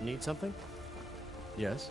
Need something? Yes?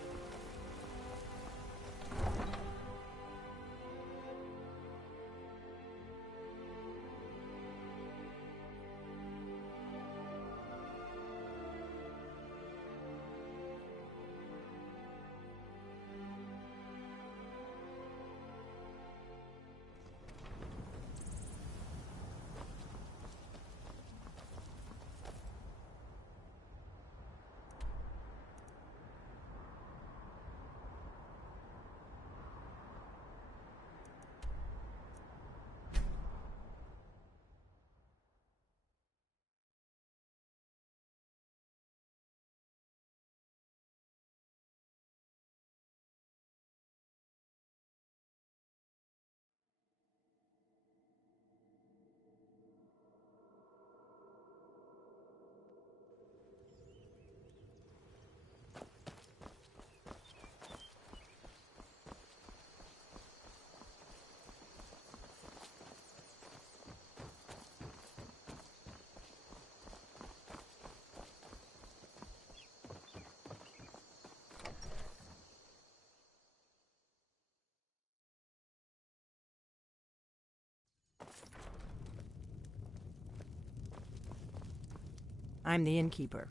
I'm the innkeeper.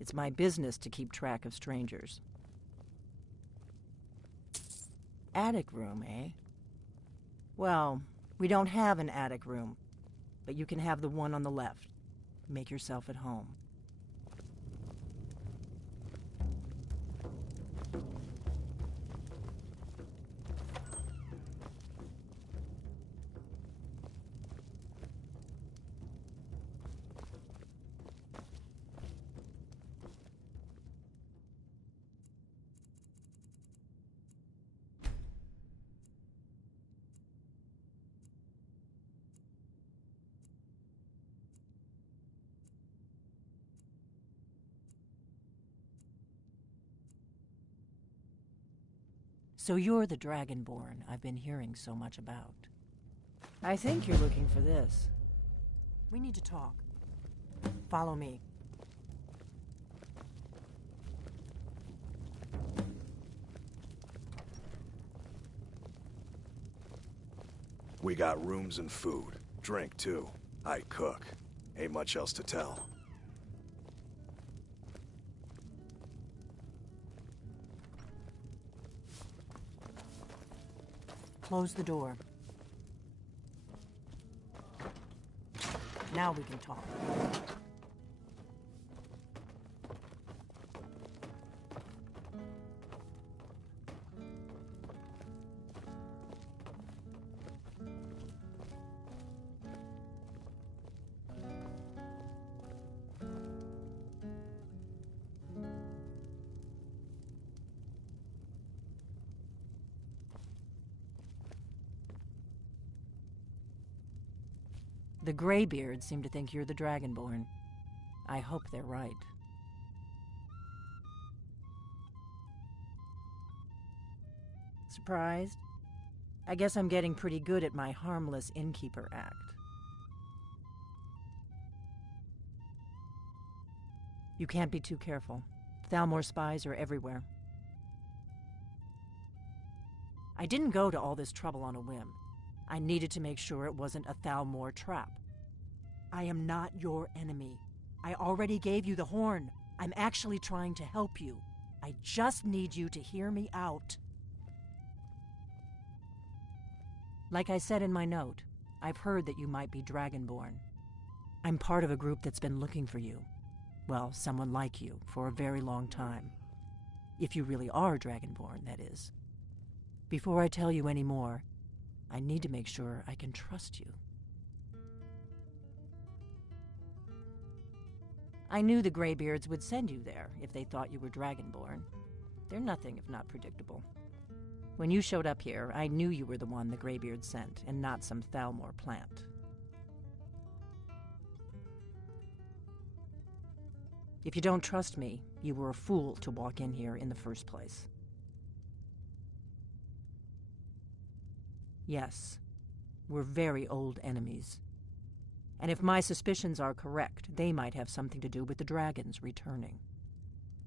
It's my business to keep track of strangers. Attic room, eh? Well, we don't have an attic room, but you can have the one on the left. Make yourself at home. So you're the Dragonborn I've been hearing so much about. I think you're looking for this. We need to talk. Follow me. We got rooms and food. Drink, too. I cook. Ain't much else to tell. Close the door. Now we can talk. The Greybeards seem to think you're the Dragonborn. I hope they're right. Surprised? I guess I'm getting pretty good at my harmless innkeeper act. You can't be too careful. Thalmor spies are everywhere. I didn't go to all this trouble on a whim. I needed to make sure it wasn't a Thalmor trap. I am not your enemy. I already gave you the horn. I'm actually trying to help you. I just need you to hear me out. Like I said in my note, I've heard that you might be Dragonborn. I'm part of a group that's been looking for you. Well, someone like you, for a very long time. If you really are Dragonborn, that is. Before I tell you any more, I need to make sure I can trust you. I knew the Greybeards would send you there if they thought you were Dragonborn. They're nothing if not predictable. When you showed up here, I knew you were the one the Greybeards sent, and not some Thalmor plant. If you don't trust me, you were a fool to walk in here in the first place. Yes, we're very old enemies. And if my suspicions are correct, they might have something to do with the dragons returning.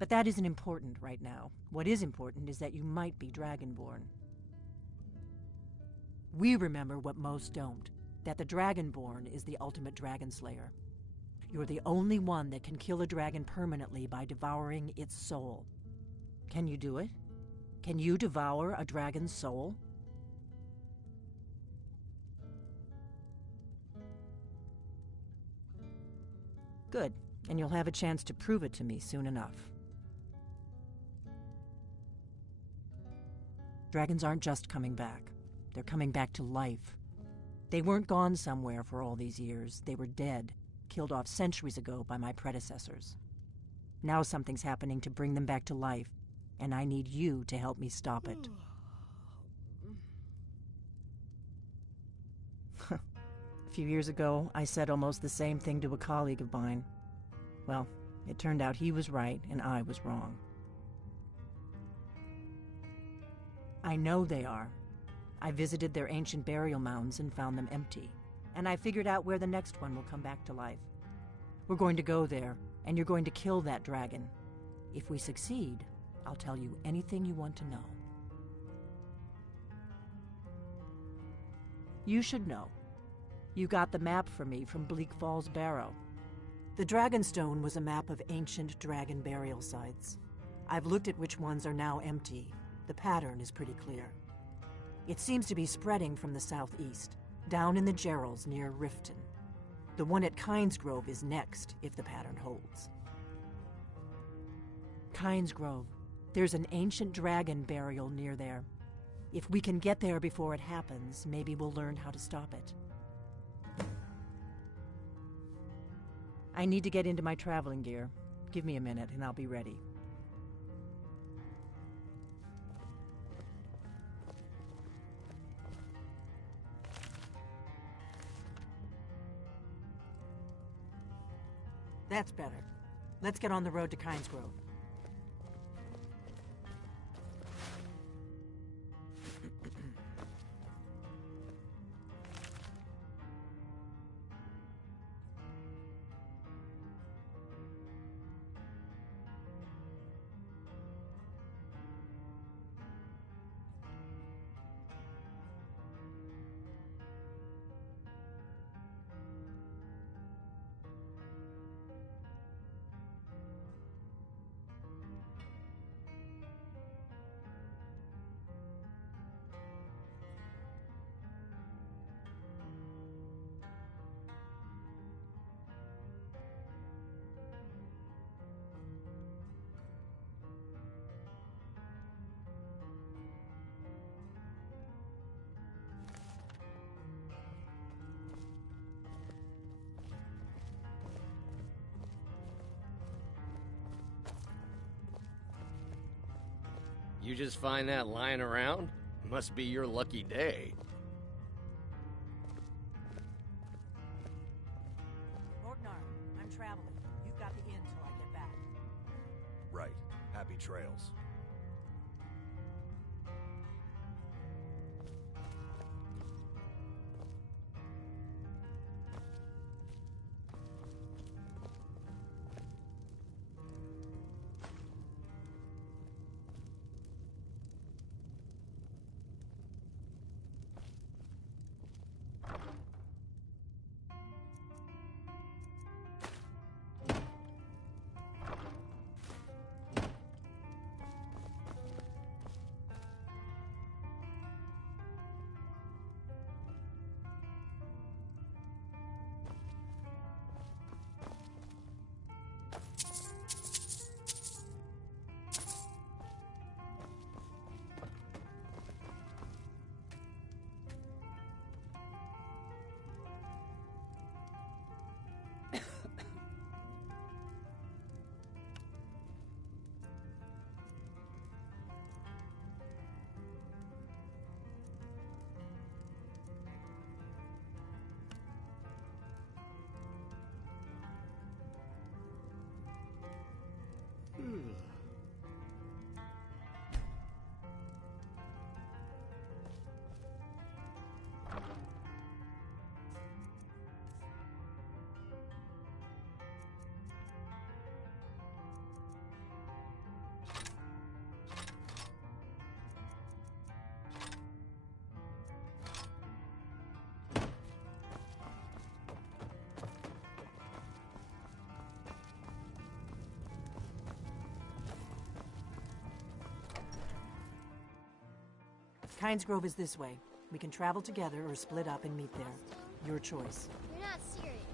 But that isn't important right now. What is important is that you might be Dragonborn. We remember what most don't, that the Dragonborn is the ultimate dragon slayer. You're the only one that can kill a dragon permanently by devouring its soul. Can you do it? Can you devour a dragon's soul? Good, and you'll have a chance to prove it to me soon enough. Dragons aren't just coming back. They're coming back to life. They weren't gone somewhere for all these years. They were dead, killed off centuries ago by my predecessors. Now something's happening to bring them back to life, and I need you to help me stop it. A few years ago, I said almost the same thing to a colleague of mine. Well, it turned out he was right and I was wrong. I know they are. I visited their ancient burial mounds and found them empty, and I figured out where the next one will come back to life. We're going to go there, and you're going to kill that dragon. If we succeed, I'll tell you anything you want to know. You should know. You got the map for me from Bleak Falls Barrow. The Dragonstone was a map of ancient dragon burial sites. I've looked at which ones are now empty. The pattern is pretty clear. It seems to be spreading from the southeast, down in the Gerals near Riften. The one at Kynesgrove is next, if the pattern holds. Kynesgrove. There's an ancient dragon burial near there. If we can get there before it happens, maybe we'll learn how to stop it. I need to get into my traveling gear. Give me a minute and I'll be ready. That's better. Let's get on the road to Kynesgrove. You just find that lying around? Must be your lucky day. Orgnar, I'm traveling. You've got the inn till I get back. Right. Happy trails. Kynes Grove is this way. We can travel together or split up and meet there. Your choice. You're not serious.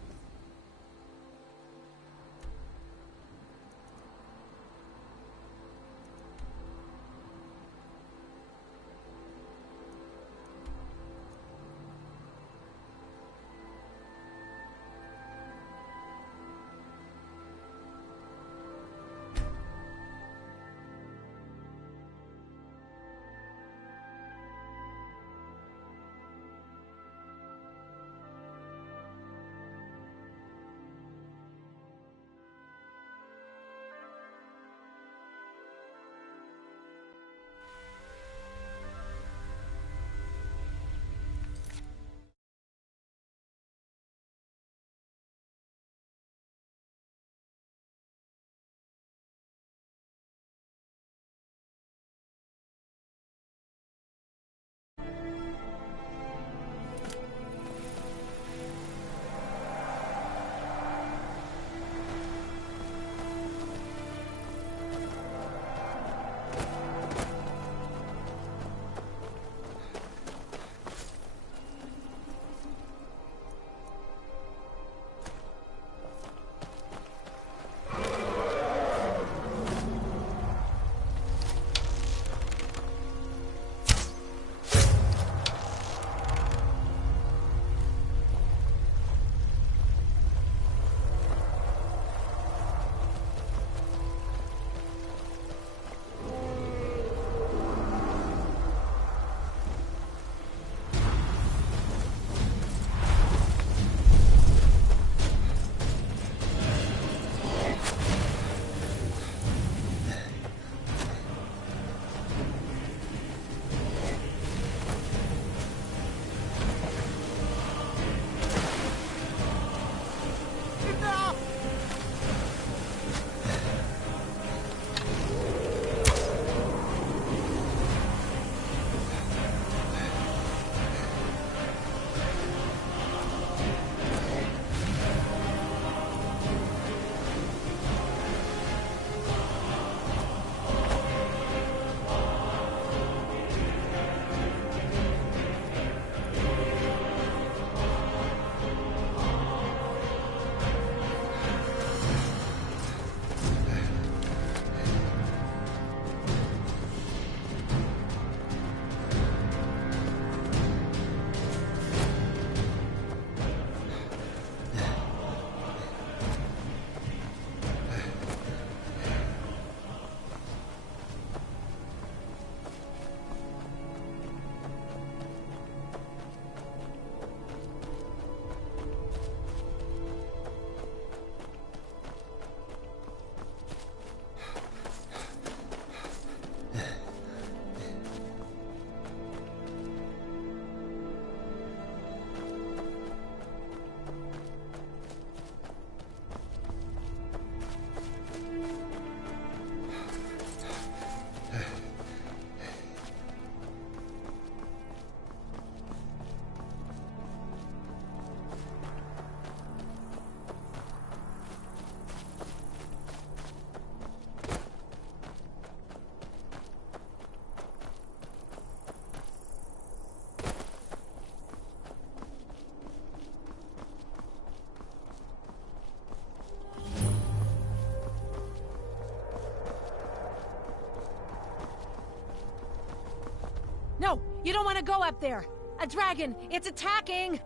No, you don't want to go up there. A dragon, it's attacking!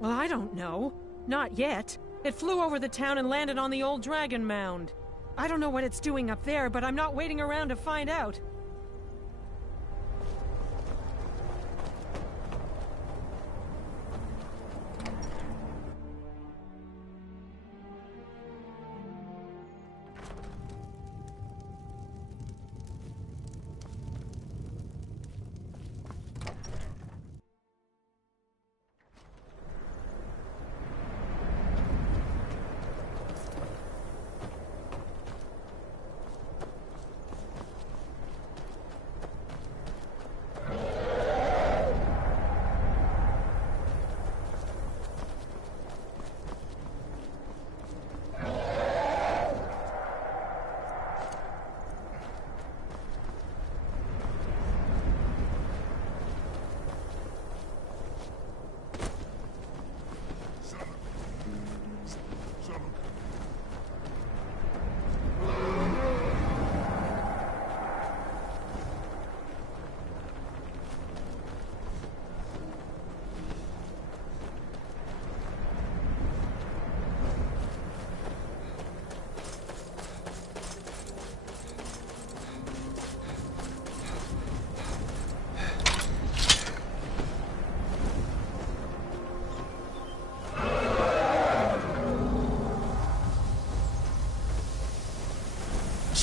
Well, I don't know. Not yet. It flew over the town and landed on the old dragon mound. I don't know what it's doing up there, but I'm not waiting around to find out.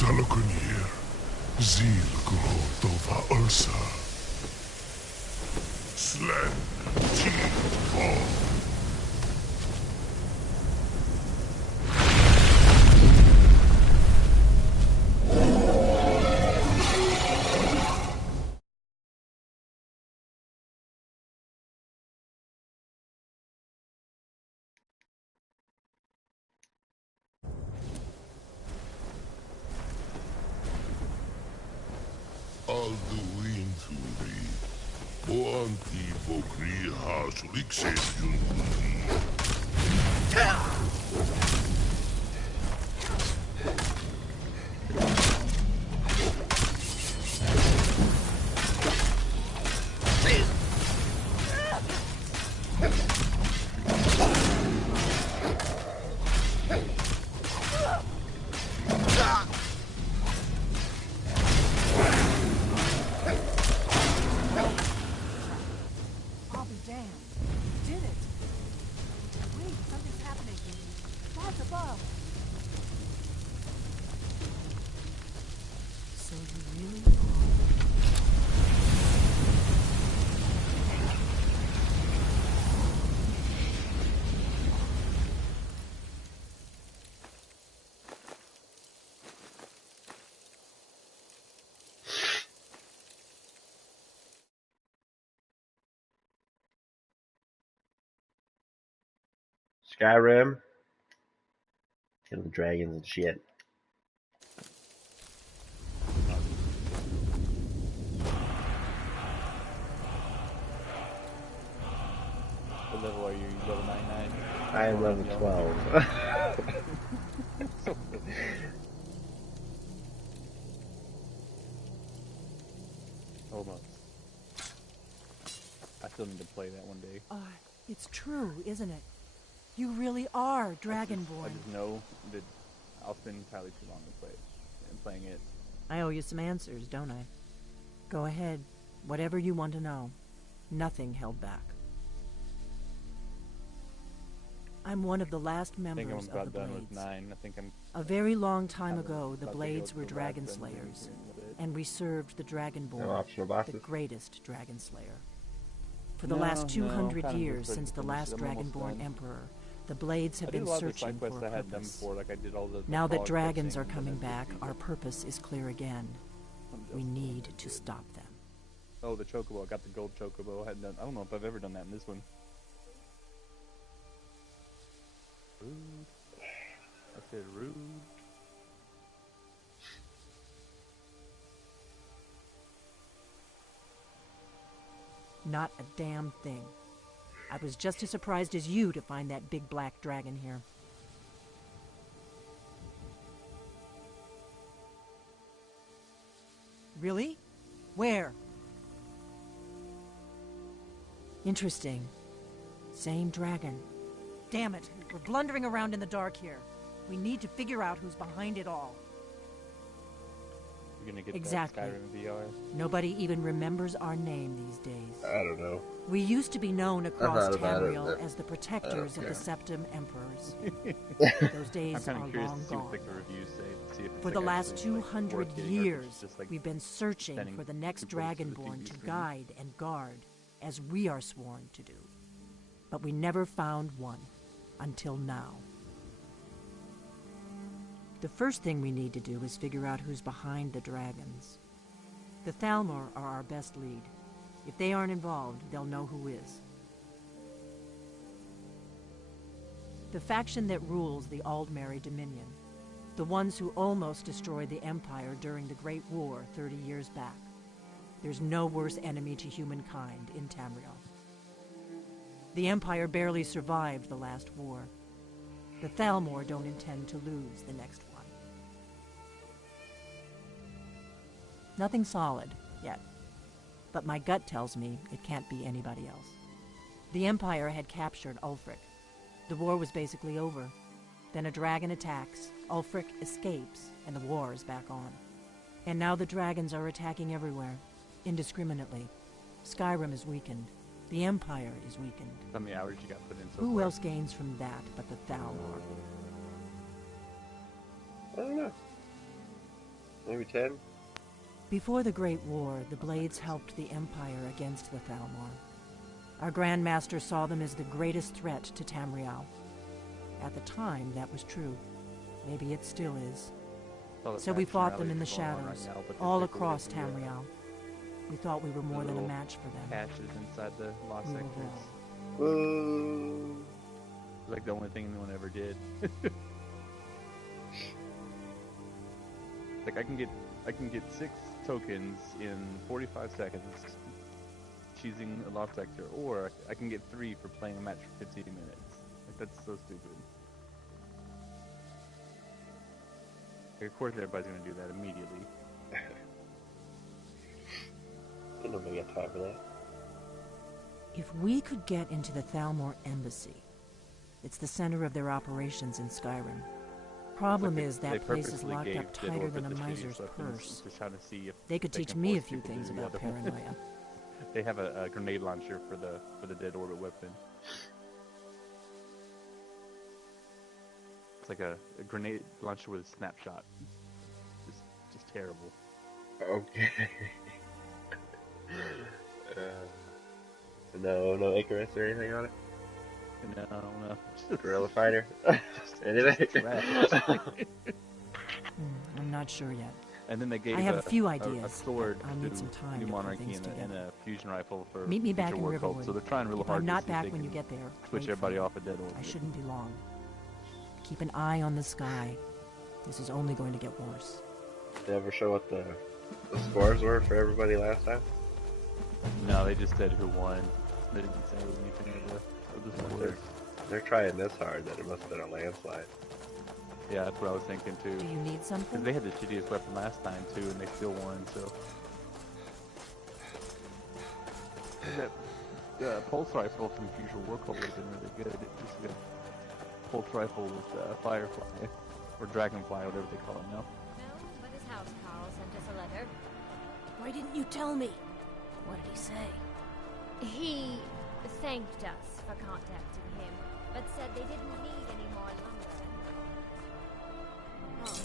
Salakunir, Zil Grotova Ursa. Slen, Teed Fall. Alduin Turi, Boanti Vokri Hasulikses Yunni. I'll be damned. You did it. Wait, something's happening. That's above. So you really Skyrim. Killing dragons and shit. What level are you? You level 99? I am level 12. Almost. I still need to play that one day. It's true, isn't it? You really are I Dragonborn. just know that I'll spend entirely too long to play it and playing it. I owe you some answers, don't I? Go ahead. Whatever you want to know. Nothing held back. I'm one of the last I think I'm members of about the done with Blades. 9. I think I'm A very long time about ago, the to go Blades to were the dragon last dungeon slayers, here in a little bit. and we served the No Dragonborn, optional the bosses. greatest dragon slayer. For the No, last no, 200 kinda years just ready since to the finish last it. I'm almost Dragonborn done. Emperor, the Blades have I did been a lot of the searching side quests for a I had done purpose. before, like I did all the Now that fog dragons fixing are and coming then back, the- our purpose is clear again. We need to stop them. Oh, the chocobo. I got the gold chocobo. I hadn't done. I don't know if I've ever done that in this one. Rude. I said rude. Not a damn thing. I was just as surprised as you to find that big black dragon here. Really? Where? Interesting. Same dragon. Damn it, we're blundering around in the dark here. We need to figure out who's behind it all. You're gonna get Exactly. that Skyrim VR. Nobody even remembers our name these days. I don't know. We used to be known across thought about it, Tamriel but as the protectors of care. the Septim Emperors. Those I'm days kind are of curious long to see what gone. like, the reviews say. To see if it's, For the like, last actually, like, 200 worth getting or if it's years, just, like, we've been searching spending for the next 2 bucks for the Dragonborn TV to screen. guide and guard, as we are sworn to do. But we never found one, until now. The first thing we need to do is figure out who's behind the dragons. The Thalmor are our best lead. If they aren't involved, they'll know who is. The faction that rules the Aldmeri Dominion. The ones who almost destroyed the Empire during the Great War 30 years back. There's no worse enemy to humankind in Tamriel. The Empire barely survived the last war. The Thalmor don't intend to lose the next one. Nothing solid, yet. But my gut tells me it can't be anybody else. The Empire had captured Ulfric. The war was basically over. Then a dragon attacks, Ulfric escapes, and the war is back on. And now the dragons are attacking everywhere, indiscriminately. Skyrim is weakened. The Empire is weakened. How many hours you got put in so Who far? else gains from that but the Thalmor? I don't know. Maybe 10? Before the Great War, the Blades helped the Empire against the Thalmor. Our Grand Master saw them as the greatest threat to Tamriel. At the time, that was true. Maybe it still is. All the So we faction fought them rallies in the going on right shadows, now, but they all take away across the, Tamriel. We thought we were more than a little match for them. Caches inside the lost We were sectors. wrong. Woo! It's like the only thing anyone ever did. Like I can get 6 tokens in 45 seconds choosing a lost sector, or I can get 3 for playing a match for 15 minutes. Like that's so stupid. Like, of course everybody's gonna do that immediately. Nobody got time for that. If we could get into the Thalmor embassy, it's the center of their operations in Skyrim. Problem Like is they that place is purposely locked gave up Dead tighter Orbit than a the shittiest miser's weapons purse. to try to see if They could they teach can me a force few people to things do the about other one. paranoia. They have a grenade launcher for the Dead Orbit weapon. It's like a grenade launcher with a snapshot. Just terrible. Okay. No Icarus or anything on it? No. Guerrilla Fighter? Anything? I'm not sure yet. And then they gave I have a few a ideas, sword but I'll need to some time New to put Monarchy things and a together. fusion rifle for Meet me back future in war cult. Riverwood. So they're trying real If hard I'm to not see if back they when you can get there, switch wait for everybody me. off of Dead Orbit. I shouldn't be long. Keep an eye on the sky. This is only going to get worse. Did they ever show what the scores were for everybody last time? No, they just said who won. They didn't say anything of the scores. They're trying this hard that it must have been a landslide. Yeah, that's what I was thinking too. Do you need Because something? they had the shittiest weapon last time too, and they still won. So that pulse rifle from Future War Cult would have been really good. It's just a pulse rifle with Firefly or Dragonfly, whatever they call it now. No, but his house Carl sent us a letter. Why didn't you tell me? What did he say? He thanked us for contacting him, but said they didn't need any more lumber. Oh.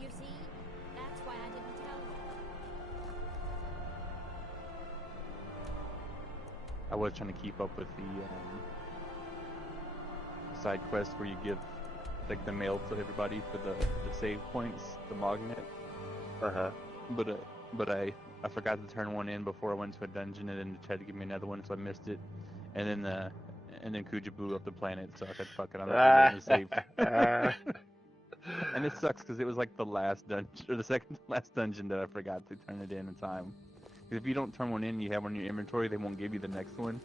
You see, that's why I didn't tell you. I was trying to keep up with the side quest where you give like the mail to everybody for the save points, the magnet. Uh-huh. But I forgot to turn one in before I went to a dungeon, and then it tried to give me another one, so I missed it. And then Kuja blew up the planet, so I said, "Fuck it, I'm not going to save." And it sucks because it was like the last dungeon or the second to last dungeon that I forgot to turn it in time. Because if you don't turn one in, you have one in your inventory, they won't give you the next one.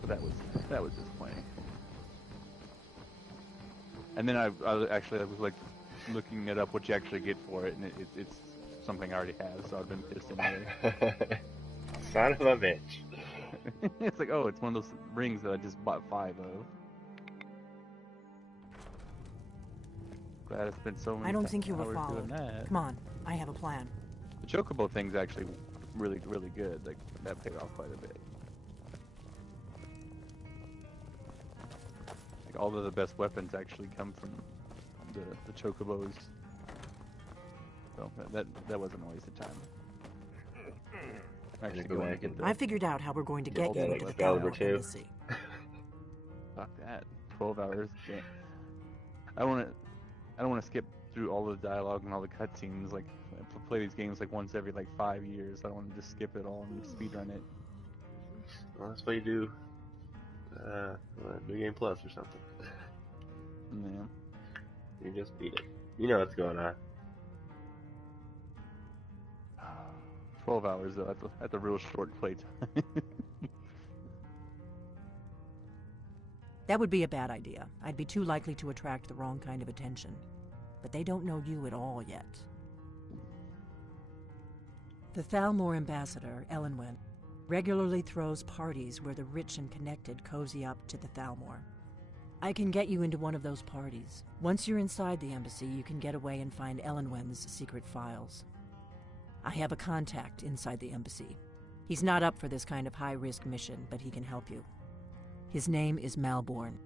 So that was disappointing. And then I was like looking it up what you actually get for it, and it's something I already have, so I've been pissed anyway. Son of a bitch. It's like, oh, it's one of those rings that I just bought 5 of. Glad I spent so many I don't think you were hours doing followed. that. Come on, I have a plan. The Chocobo thing's actually really, really good. Like, that paid off quite a bit. Like, all of the best weapons actually come from the Chocobos. So, that wasn't a waste of time. I'm actually go going to back get and- the... I figured out how we're going to get all you the into the Excalibur Thalmor too. embassy. Fuck that. 12 hours. Damn. I don't want to skip through all the dialogue and all the cutscenes. Like, I play these games like once every like 5 years. I don't want to just skip it all and speedrun it. Well, that's what you do. New Game Plus or something. Yeah. You just beat it. You know what's going on. 12 hours though. That's a real short play time. That would be a bad idea. I'd be too likely to attract the wrong kind of attention. But they don't know you at all yet. The Thalmor ambassador, Elenwen, regularly throws parties where the rich and connected cozy up to the Thalmor. I can get you into one of those parties. Once you're inside the embassy, you can get away and find Elenwen's secret files. I have a contact inside the embassy. He's not up for this kind of high-risk mission, but he can help you. His name is Malborn.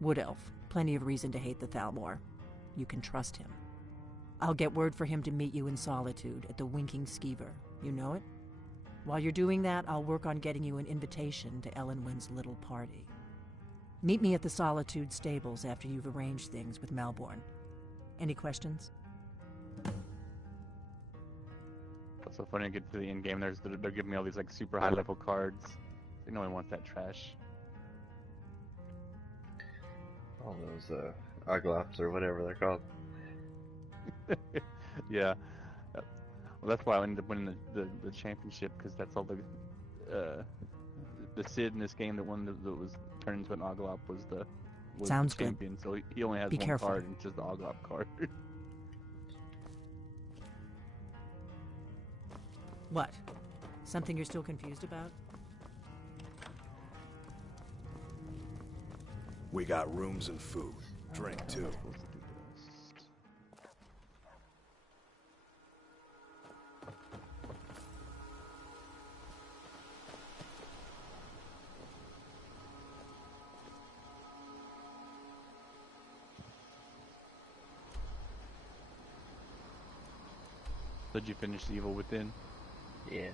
Wood Elf. Plenty of reason to hate the Thalmor. You can trust him. I'll get word for him to meet you in Solitude at the Winking Skeever. You know it? While you're doing that, I'll work on getting you an invitation to Ellenwyn's little party. Meet me at the Solitude stables after you've arranged things with Melbourne. Any questions? What's so funny, I get to the end game, they're giving me all these like super high level cards. Like, no one wants that trash. All those Oglops or whatever they're called. Yeah. Well, that's why I ended up winning the championship, because that's all the Sid in this game that was turned into an Oglop was Sounds the champion. So he only has Be one careful. card, and it's just the Oglop card. What? Something you're still confused about? We got rooms and food. Drink, too. Did you finish the Evil Within? Yeah. Did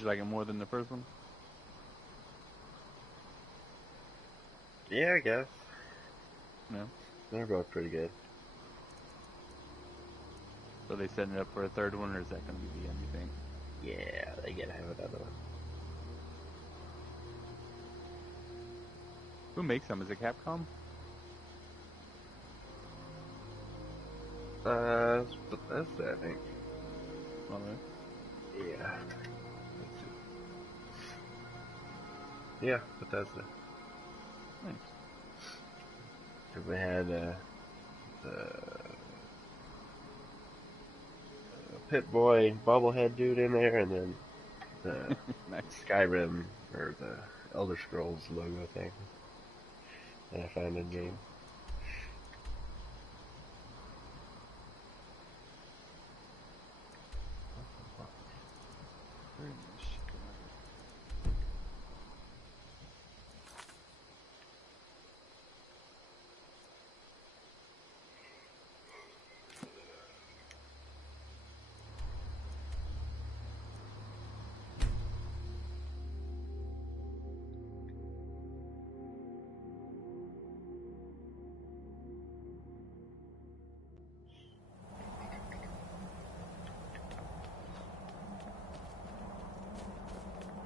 you like it more than the first one? Yeah, I guess. No. They're both pretty good. So they setting it up for a third one, or is that going to be the end, you think? Yeah, they gotta have another one. Who makes them? Is it Capcom? Bethesda, I think. Oh, really? Yeah. Yeah, Bethesda. Nice. Cause they had the Pit-Boy bobblehead dude in there, and then the Nice. Skyrim or the Elder Scrolls logo thing that I found in game.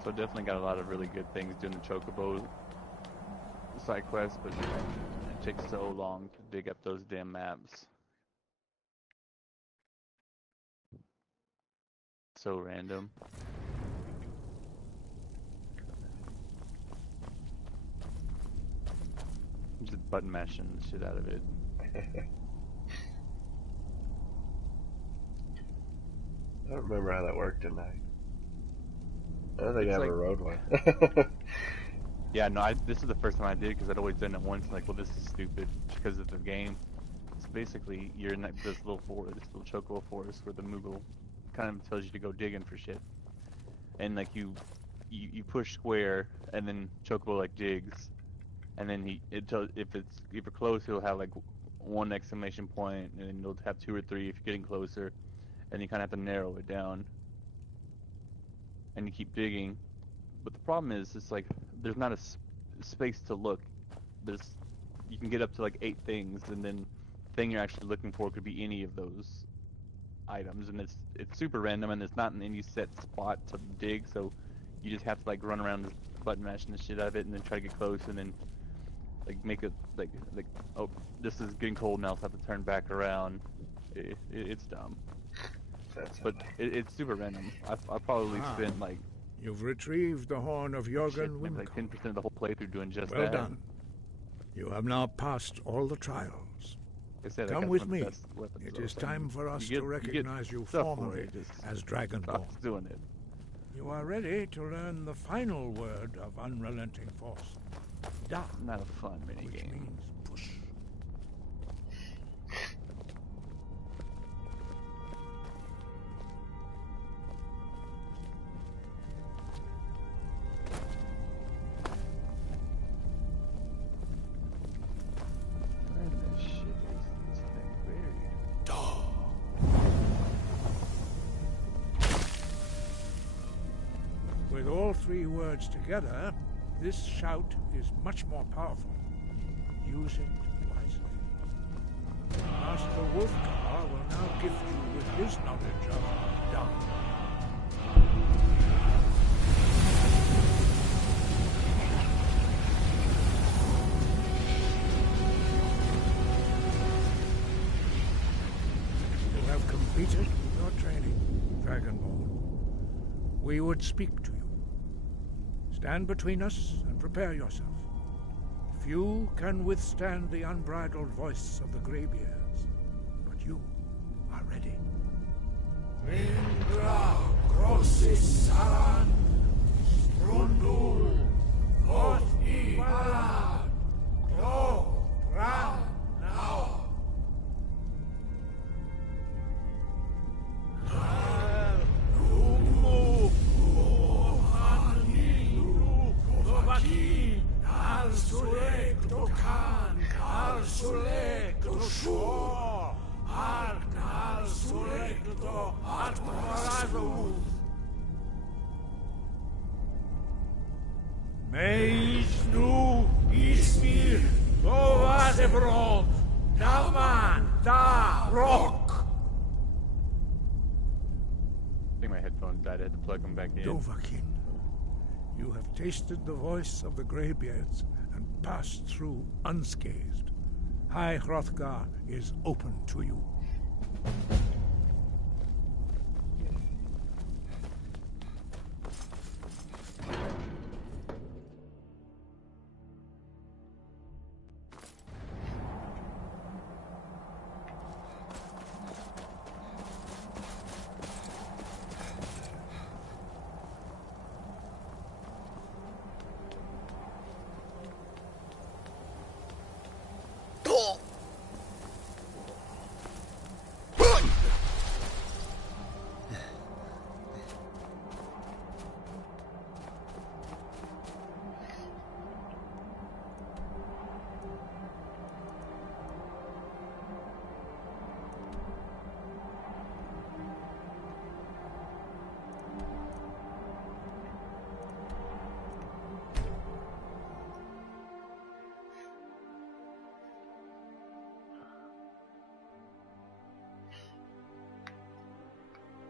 So definitely got a lot of really good things doing the Chocobo side quests, but it takes so long to dig up those damn maps. So random. Just button mashing the shit out of it. I don't remember how that worked, didn't I? I don't think I It's ever like- rode one. Yeah, no, this is the first time I did, because I'd always done it once, like, well, this is stupid, because of the game. So basically, you're in this little forest, this little chocobo forest, where the Moogle kind of tells you to go digging for shit. And, like, you push square, and then Chocobo, like, digs. And then if you're close, he'll have, like, 1 exclamation point, and then you'll have 2 or 3 if you're getting closer. And you kind of have to narrow it down. And you keep digging. But the problem is, it's like, there's not a space to look. You can get up to like 8 things, and then the thing you're actually looking for could be any of those items, and it's super random, and it's not in any set spot to dig, so you just have to like run around, button mashing the shit out of it, and then try to get close, and then like make it like oh, this is getting cold now, so I have to turn back around. It's dumb, but it's super random. I probably spent like You've retrieved the horn of Jorgen maybe like 10% of the whole playthrough doing just Well that. done. You have now passed all the trials. Like I said, I Come got with some of the me. best weapons, It though, is so time for us you to recognize you stuff for formally it, just as Dragonborn. stop doing it. You are ready to learn the final word of unrelenting force. Da. Not a fun minigame. Means push. Where this shit three words together, this shout is much more powerful. Use it wisely. Master Wolfgar will now gift you with his knowledge of dung. You have completed your training, Dragonborn. We would speak to you. Stand between us and prepare yourself. Few can withstand the unbridled voice of the Greybeards, but you are ready. Mindra Grossis Saran Sprundul Hot Ibala Do Ran Now Numu Ohani Dovaki Al Sulek Dokan Al Sulek Doshur Al Sulek Do At Paravu Meisnu Ismir Dovadebron Daman Da Rock. I think my headphones died. I had to plug them back in. Dovahkiin, you have tasted the voice of the Greybeards and passed through unscathed. High Hrothgar is open to you.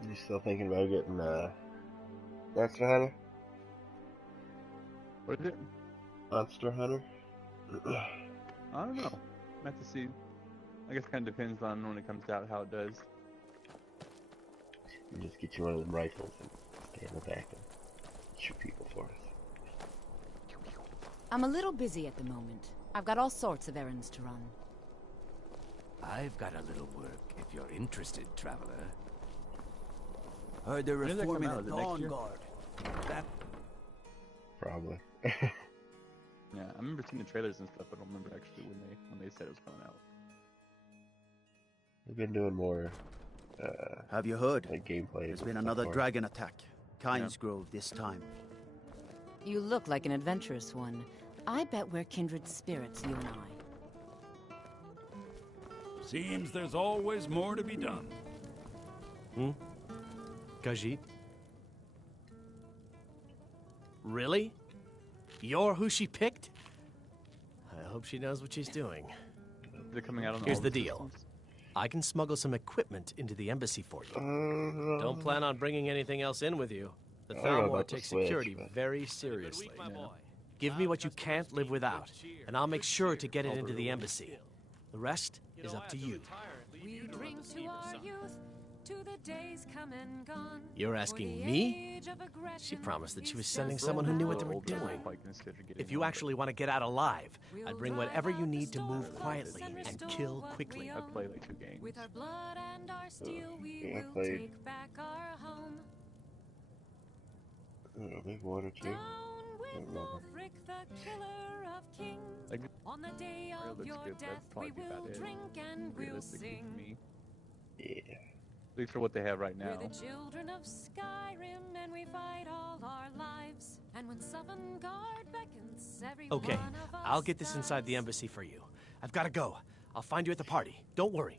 You still thinking about getting Monster Hunter? What is it? Monster Hunter? I don't know. I have to see. I guess it kind of depends on when it comes out how it does. You just get you one of them rifles and stay in the back and shoot people for us. I'm a little busy at the moment. I've got all sorts of errands to run. I've got a little work if you're interested, traveler. Heard they're When does that come reforming out? the Is it next Dawn year? Guard. That Probably. Yeah, I remember seeing the trailers and stuff, but I don't remember actually when they said it was coming out. They've been doing more have you heard? like gameplay. There's and been stuff another for it. dragon attack. Kynes Grove this time. You look like an adventurous one. I bet we're kindred spirits, you and I. Seems there's always more to be done. Khajiit? Really? You're who she picked? I hope she knows what she's doing. They're coming out on Here's all the deal. systems. I can smuggle some equipment into the embassy for you. Don't plan on bringing anything else in with you. The I don't know Thalmor about the takes Switch, security but- very seriously. Give me what you can't live without, and I'll make sure to get it into the embassy. The rest is up to you. We drink to our youth, to the days come and gone. You're asking me? She promised that she was sending someone who knew what they were doing. If you actually want to get out alive, I'd bring whatever you need to move quietly and kill quickly. I'd play like 2 games. With our blood and our steel, we Yeah, I will played- take back our home. I don't know, maybe one or two. Down I with don't remember. Ulfric, the killer of kings. Like, On the day Mario of looks your good, but death, that's probably we will about it. drink and we'll Realistically sing. for me. Yeah. At least for what they have right now. We're the children of Skyrim, and we fight all our lives. And when Sovngarde beckons, every Okay, one of us I'll get this inside the does. embassy for you. I've got to go. I'll find you at the party. Don't worry.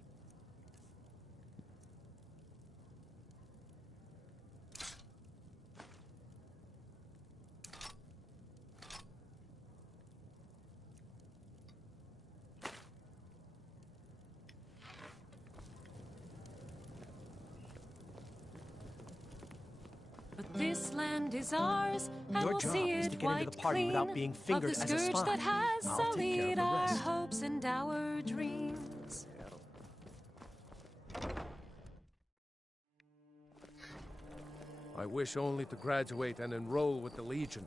This land is ours, and Your we'll job see is it to get into the wiped party clean without being of fingered the as a scourge spy. that has I'll take care of sullied the our rest. hopes and our dreams. I wish only to graduate and enroll with the Legion.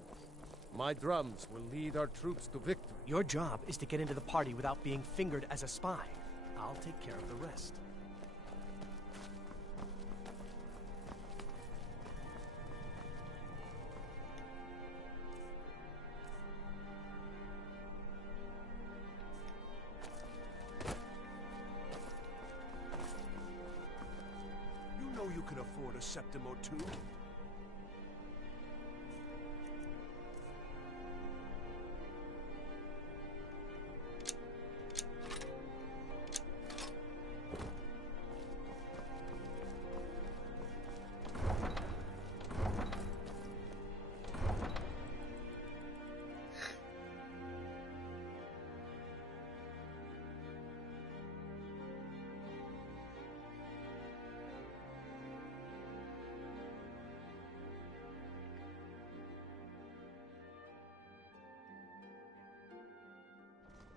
My drums will lead our troops to victory. Your job is to get into the party without being fingered as a spy. I'll take care of the rest. You know you can afford a septim or two.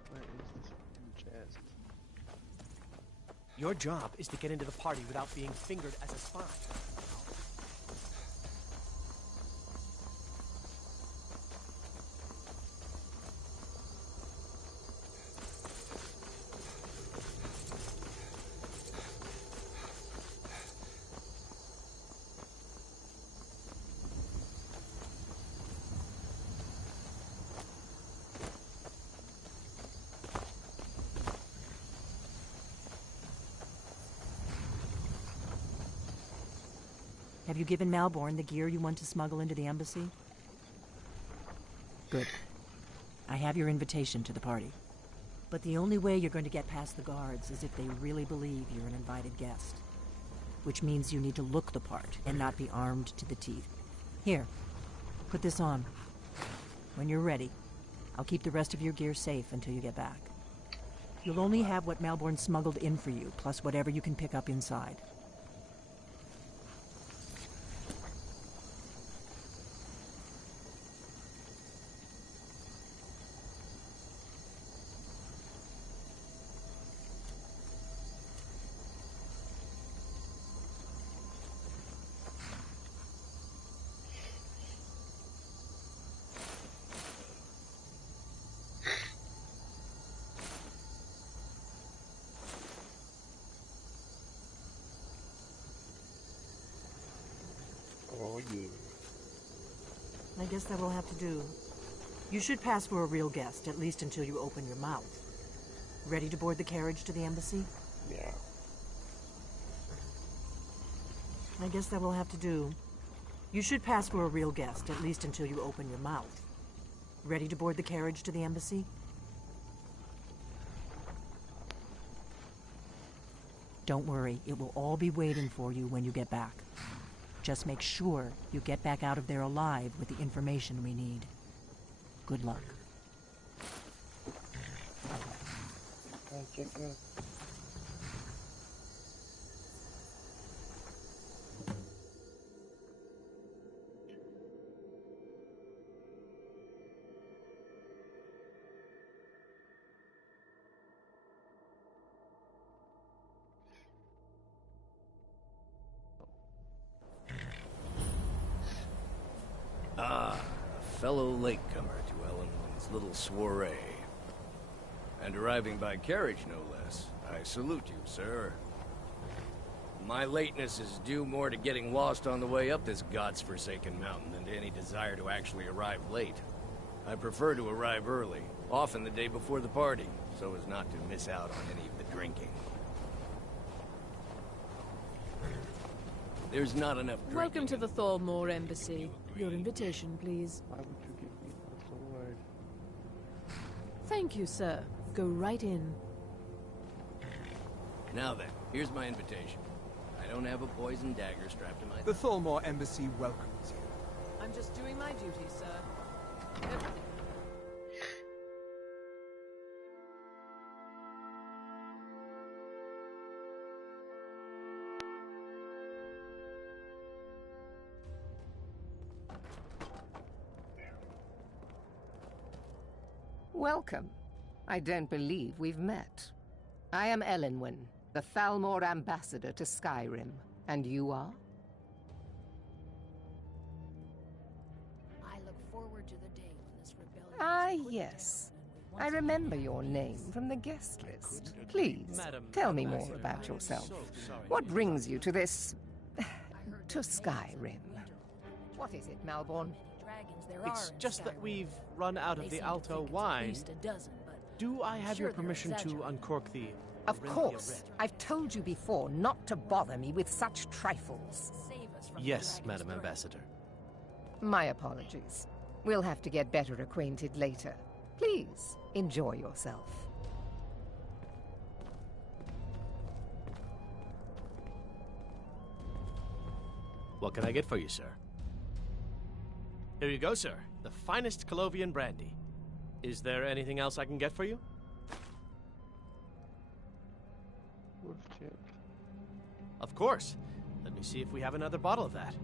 Where is this fucking chest? Your job is to get into the party without being fingered as a spy. Have you given Malborn the gear you want to smuggle into the embassy? Good. I have your invitation to the party. But the only way you're going to get past the guards is if they really believe you're an invited guest. Which means you need to look the part and not be armed to the teeth. Here, put this on. When you're ready, I'll keep the rest of your gear safe until you get back. You'll only have what Malborn smuggled in for you, plus whatever you can pick up inside. Oh yeah. I guess that will have to do. You should pass for a real guest, at least until you open your mouth. Ready to board the carriage to the embassy? Yeah. I guess that will have to do. You should pass for a real guest, at least until you open your mouth. Ready to board the carriage to the embassy? Don't worry, it will all be waiting for you when you get back. Just make sure you get back out of there alive with the information we need. Good luck. Check out. Ah, a fellow latecomer to Ellenwood's little soiree. And arriving by carriage, no less. I salute you, sir. My lateness is due more to getting lost on the way up this god's-forsaken mountain than to any desire to actually arrive late. I prefer to arrive early, often the day before the party, so as not to miss out on any of the drinking. There's not enough drinking. Welcome to the Thormore Embassy. Your invitation, please. Why would you give me a sword? Thank you, sir. Go right in. Now then, here's my invitation. I don't have a poison dagger strapped to my... The Thormore Embassy welcomes you. I'm just doing my duty, sir. Everything. Welcome. I don't believe we've met. I am Elenwen, the Thalmor ambassador to Skyrim. And you are? I look forward to the day when this rebellion Ah, yes. I remember your name from the guest list. Please, tell me more about yourself. What brings you to this... to Skyrim? What is it, Malborn? It's just that we've run out of the Alto wine. Do I have your permission to uncork the... Of course. I've told you before not to bother me with such trifles. Yes, Madam Ambassador. My apologies. We'll have to get better acquainted later. Please, enjoy yourself. What can I get for you, sir? Here you go, sir. The finest Colovian brandy. Is there anything else I can get for you? Of course. Let me see if we have another bottle of that.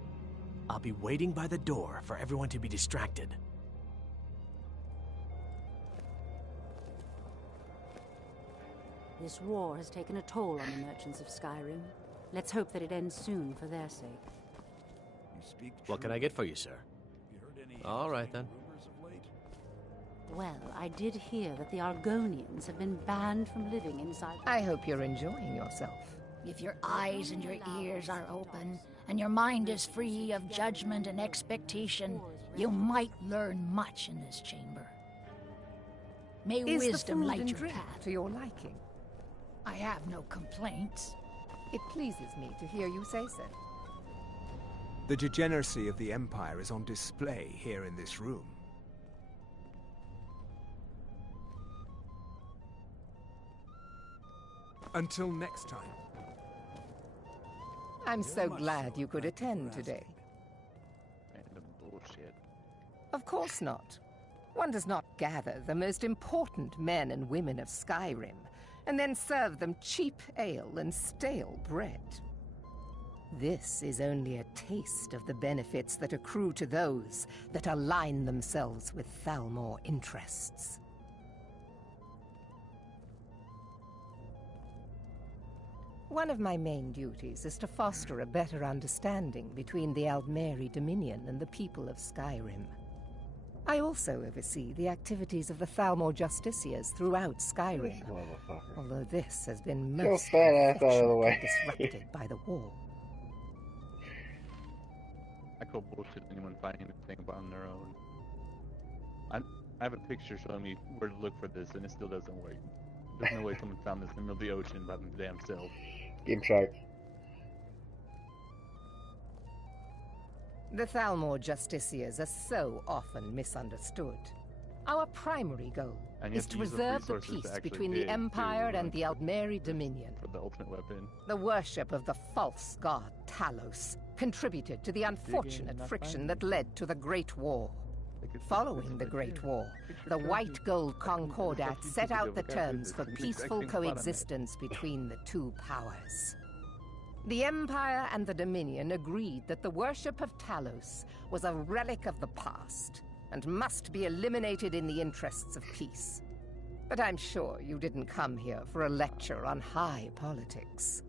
I'll be waiting by the door for everyone to be distracted. This war has taken a toll on the merchants of Skyrim. Let's hope that it ends soon for their sake. What can I get for you, sir? All right, then. Well, I did hear that the Argonians have been banned from living inside... I hope you're enjoying yourself. If your eyes and your ears are open, and your mind is free of judgment and expectation, you might learn much in this chamber. May Is wisdom the food light and your drink path. to your liking? I have no complaints. It pleases me to hear you say so. The degeneracy of the Empire is on display here in this room. Until next time. I'm so glad you could attend today. Random bullshit. Of course not. One does not gather the most important men and women of Skyrim and then serve them cheap ale and stale bread. This is only a taste of the benefits that accrue to those that align themselves with Thalmor interests. One of my main duties is to foster a better understanding between the Aldmeri Dominion and the people of Skyrim. I also oversee the activities of the Thalmor Justiciars throughout Skyrim, although this has been most unfortunately disrupted by the war. I call bullshit anyone finding anything on their own. I have a picture showing me where to look for this, and it still doesn't work. There's no way someone found this in the middle of the ocean by the damn self. Game track. The Thalmor Justiciars are so often misunderstood. Our primary goal is to preserve the peace between the Empire and the Aldmeri Dominion. For the ultimate weapon. The worship of the false god Talos contributed to the unfortunate friction that led to the Great War. Following the Great War, the White Gold Concordat set out the terms for peaceful coexistence between the two powers. The Empire and the Dominion agreed that the worship of Talos was a relic of the past and must be eliminated in the interests of peace. But I'm sure you didn't come here for a lecture on high politics.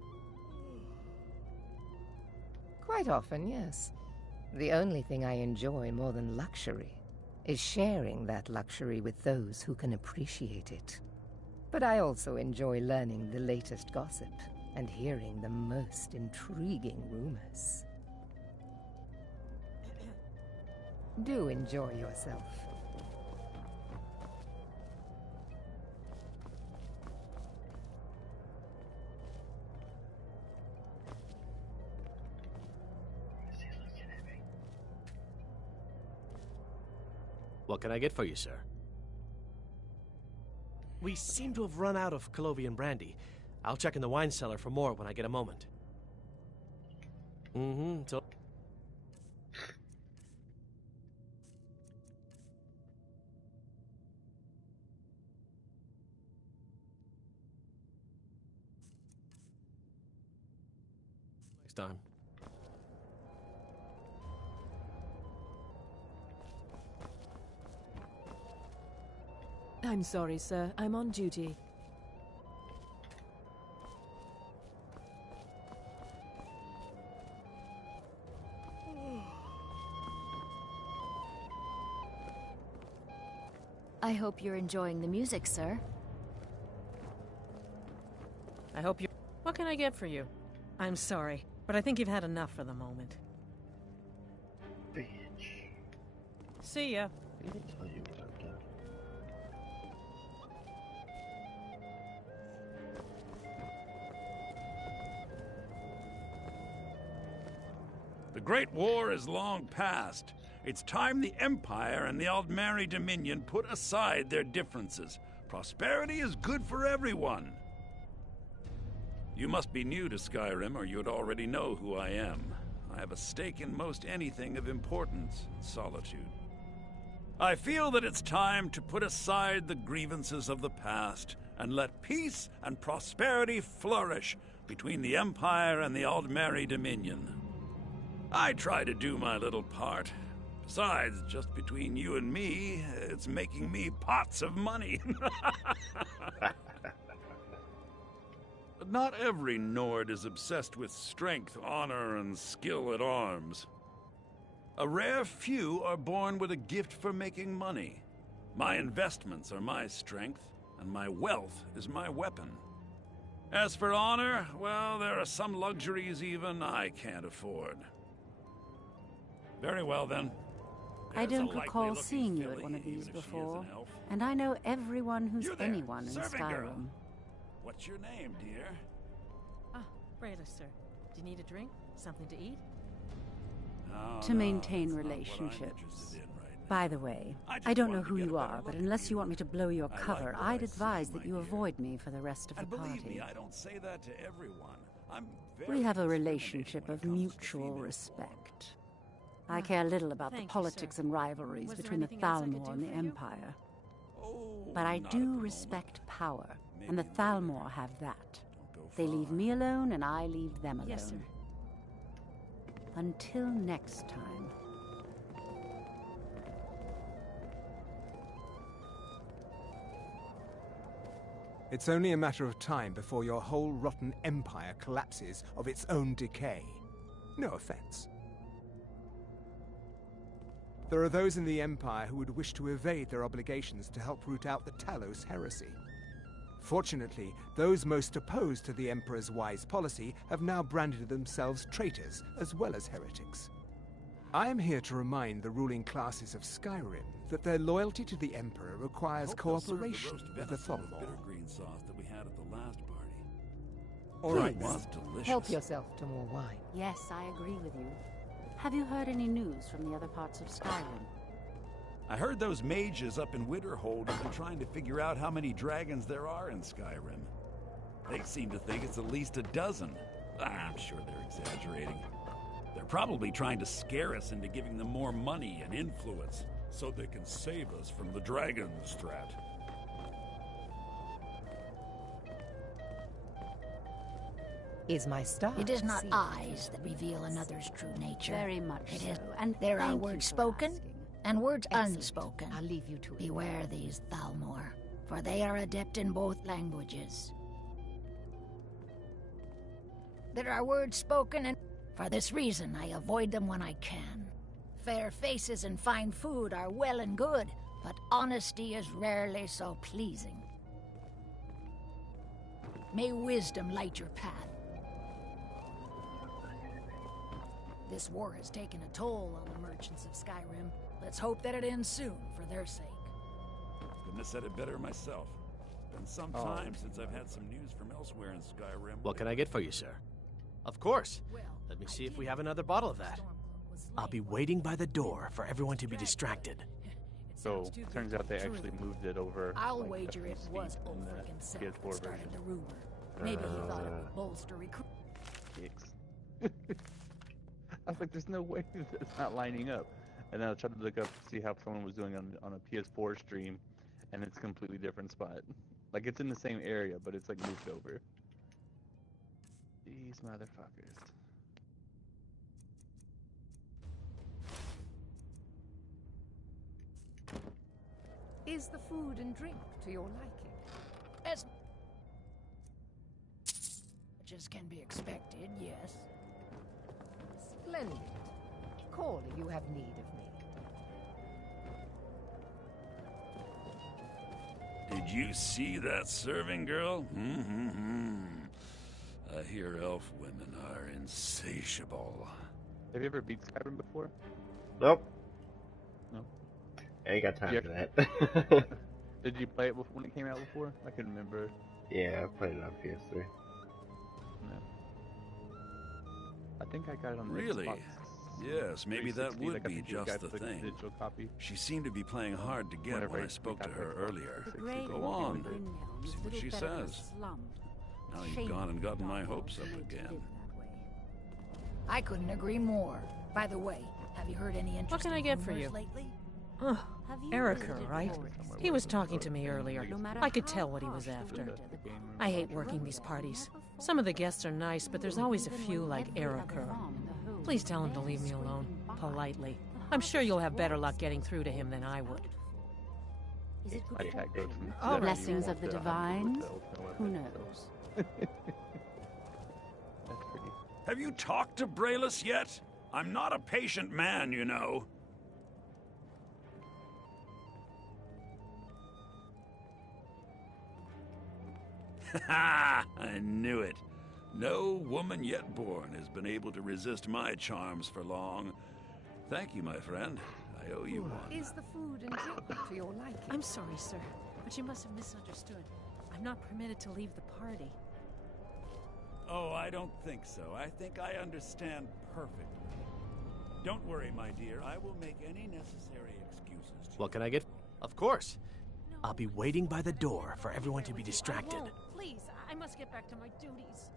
Quite often, yes. The only thing I enjoy more than luxury is sharing that luxury with those who can appreciate it. But I also enjoy learning the latest gossip and hearing the most intriguing rumors. Do enjoy yourself. What can I get for you, sir? We seem to have run out of Colovian brandy. I'll check in the wine cellar for more when I get a moment. So... next time. I'm sorry, sir. I'm on duty. I hope you're enjoying the music, sir. I hope you... What can I get for you? I'm sorry, but I think you've had enough for the moment. Bitch. See ya. I didn't tell you what I've done. The Great War is long past. It's time the Empire and the Aldmeri Dominion put aside their differences. Prosperity is good for everyone. You must be new to Skyrim, or you'd already know who I am. I have a stake in most anything of importance in Solitude. I feel that it's time to put aside the grievances of the past and let peace and prosperity flourish between the Empire and the Aldmeri Dominion. I try to do my little part. Besides, just between you and me, it's making me pots of money. But not every Nord is obsessed with strength, honor, and skill at arms. A rare few are born with a gift for making money. My investments are my strength, and my wealth is my weapon. As for honor, well, there are some luxuries even I can't afford. Very well, then. I There's a don't recall likely-looking seeing you at filly, one of even these if she is before, an elf. and I know everyone who's You there, anyone in serving Skyrim. girl. What's your name, dear? Ah, Brayla, sir. Do you need a drink? Something to eat? No, To no, maintain that's not what I'm relationships. interested in right By the way, I just I don't know wanted to who get a you better are, but look at unless you you. want me to blow your I like cover, what I I'd advise see, that my you dear. avoid me for the rest of And the believe party. me, I don't say that to everyone. I'm very We have a discriminating relationship when of it comes to the mutual female respect. I care little about the thank you, politics sir. and rivalries Was there between the anything else I could Thalmor do and the for you? Empire. Oh, But I not at the do moment. respect power, Maybe and the later. Thalmor have that. Don't go They leave far. me alone, and I leave them alone. Yes, sir. Until next time. It's only a matter of time before your whole rotten empire collapses of its own decay. No offense. There are those in the Empire who would wish to evade their obligations to help root out the Talos heresy. Fortunately, those most opposed to the Emperor's wise policy have now branded themselves traitors as well as heretics. I am here to remind the ruling classes of Skyrim that their loyalty to the Emperor requires Hope they'll serve the cooperation roast with the venison with Thalmor. bitter green sauce that we had at the last party. All right, It then. was delicious. Help yourself to more wine. Yes, I agree with you. Have you heard any news from the other parts of Skyrim? I heard those mages up in Winterhold have been trying to figure out how many dragons there are in Skyrim. They seem to think it's at least a dozen. I'm sure they're exaggerating. They're probably trying to scare us into giving them more money and influence so they can save us from the dragon's threat. Is my star. It is not sealed? eyes that reveal another's true nature. Very much It so, is, and there are thank you words for spoken asking. and words Excellent. unspoken. I'll leave you to it. Beware these Thalmor, for they are adept in both languages. There are words spoken, and for this reason I avoid them when I can. Fair faces and fine food are well and good, but honesty is rarely so pleasing. May wisdom light your path. This war has taken a toll on the merchants of Skyrim. Let's hope that it ends soon for their sake. Couldn't have said it better myself. Been some time since I've had some news from elsewhere in Skyrim. What can I get for you, sir? Of course. Let me see if we have another bottle of that. I'll be waiting by the door for everyone to be distracted. So, turns out they actually moved it over. I'll like, wager a it few was feet old in the Frick himself PS4 that started version. the rumor. Maybe he thought it would bolster recruit. Dicks. I was like, there's no way that's not lining up. And then I tried to look up to see how someone was doing on a PS4 stream, and it's a completely different spot. Like, it's in the same area, but it's like moved over. These motherfuckers. Is the food and drink to your liking? As much as can be expected, yes. Splendid. Call if you have need of me. Did you see that serving girl? I hear elf women are insatiable. Have you ever beat Skyrim before? Nope. No. I ain't got time Yeah. for that. Did you play it when it came out before? I can remember. Yeah, I played it on PS3. No. I think I got it on the Really? Xbox. Yes, maybe that 360, would like, I be think you just got the thing. digital copy. She seemed to be playing hard to get Whenever when I we spoke to got her the earlier. The great Go wall on. in Grimhelm is See what little she better than a says. slum. Now you've gone and gotten my hopes up again. I couldn't agree more. By the way, have you heard any interesting What can I get for rumors you? lately? Erica, right? He was talking to me earlier. I could tell what he was after. I hate working these parties. Some of the guests are nice, but there's always a few like Erica. Please tell him to leave me alone, politely. I'm sure you'll have better luck getting through to him than I would. Is it good fortune? All right. Blessings of the divine? Who knows? Have you talked to Braylus yet? I'm not a patient man, you know. Ha! I knew it. No woman yet born has been able to resist my charms for long. Thank you, my friend. I owe you one. Is the food and drink to your liking? I'm sorry, sir, but you must have misunderstood. I'm not permitted to leave the party. Oh, I don't think so. I think I understand perfectly. Don't worry, my dear. I will make any necessary excuses. What can I get? Of course. I'll be waiting by the door for everyone to be distracted. Please, I must get back to my duties.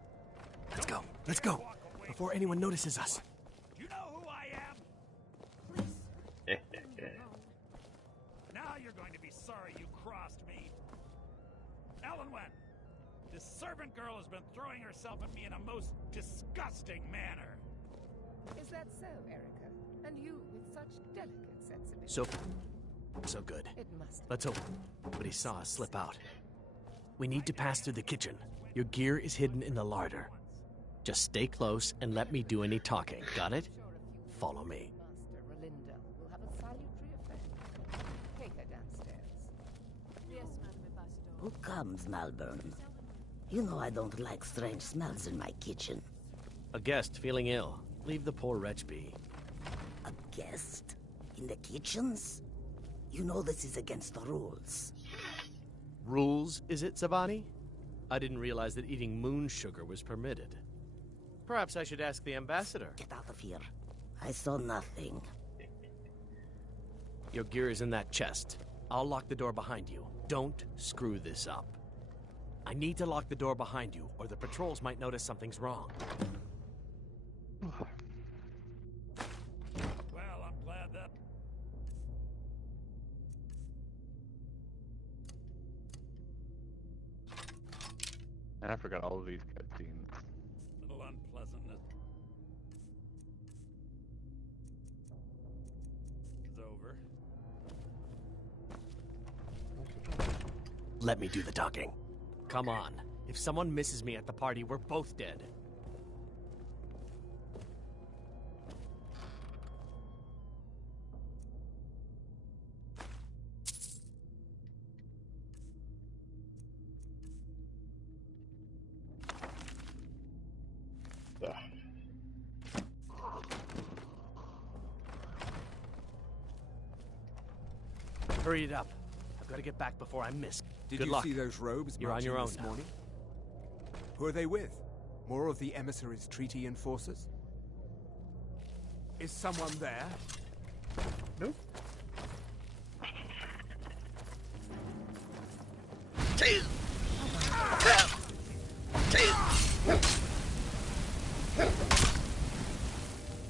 Let's go. Let's go. Before anyone notices us. You know who I am? Now you're going to be sorry you crossed me. Elenwen, this servant girl has been throwing herself at me in a most disgusting manner. Is that so, Erica? And you with such delicate sensibility? So good. It must. Let's hope nobody saw us slip out. We need to pass through the kitchen. Your gear is hidden in the larder. Just stay close and let me do any talking. Got it? Follow me. Master Relinda will have a salutary affair. Take her downstairs. Yes, Madam Ambassador. Who comes, Malvern? You know I don't like strange smells in my kitchen. A guest feeling ill. Leave the poor wretch be. A guest? In the kitchens? You know this is against the rules. Rules, is it, Savani? I didn't realize that eating moon sugar was permitted. Perhaps I should ask the ambassador. Get out of here. I saw nothing. Your gear is in that chest. I'll lock the door behind you. Don't screw this up. I need to lock the door behind you, or the patrols might notice something's wrong. Well, I'm glad that... And I forgot all of these cutscenes. little unpleasantness is over. Let me do the talking. Come on. If someone misses me at the party, we're both dead. Hurry it up. I've got to get back before I miss. Did Good you luck. see those robes You're on marching your own this now. morning? Who are they with? More of the emissaries' treaty enforcers? Is someone there? Nope.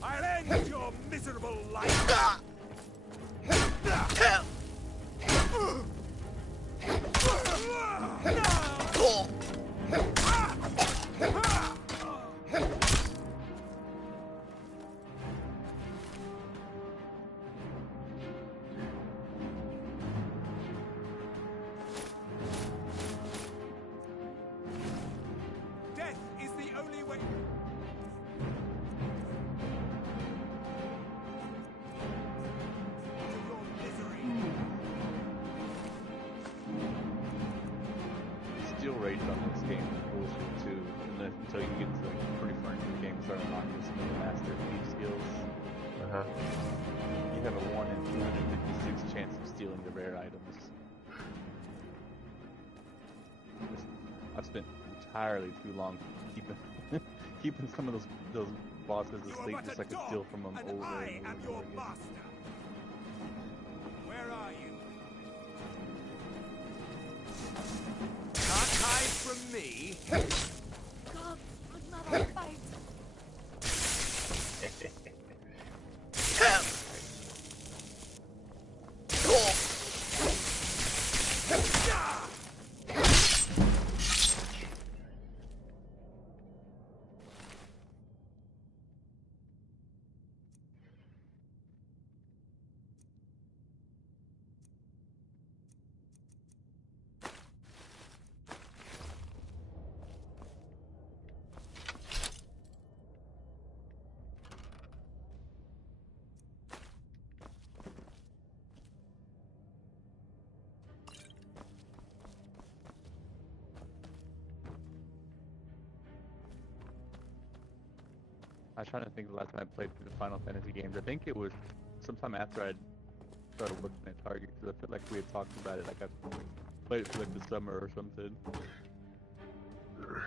I'll end your miserable life! skill rates on this game is bullshit too. Until you get to like pretty far into the game, start unlocking some of the master thief skills. You have a 1 in 256 chance of stealing the rare items. I've spent entirely too long keeping some of those bosses asleep just so I could steal from them over and over again. Where are you? Can't hide from me. God, another fight. I was trying to think of the last time I played through the Final Fantasy games. I think it was sometime after I'd started working at Target, because I feel like we had talked about it, like I played it for like the summer or something.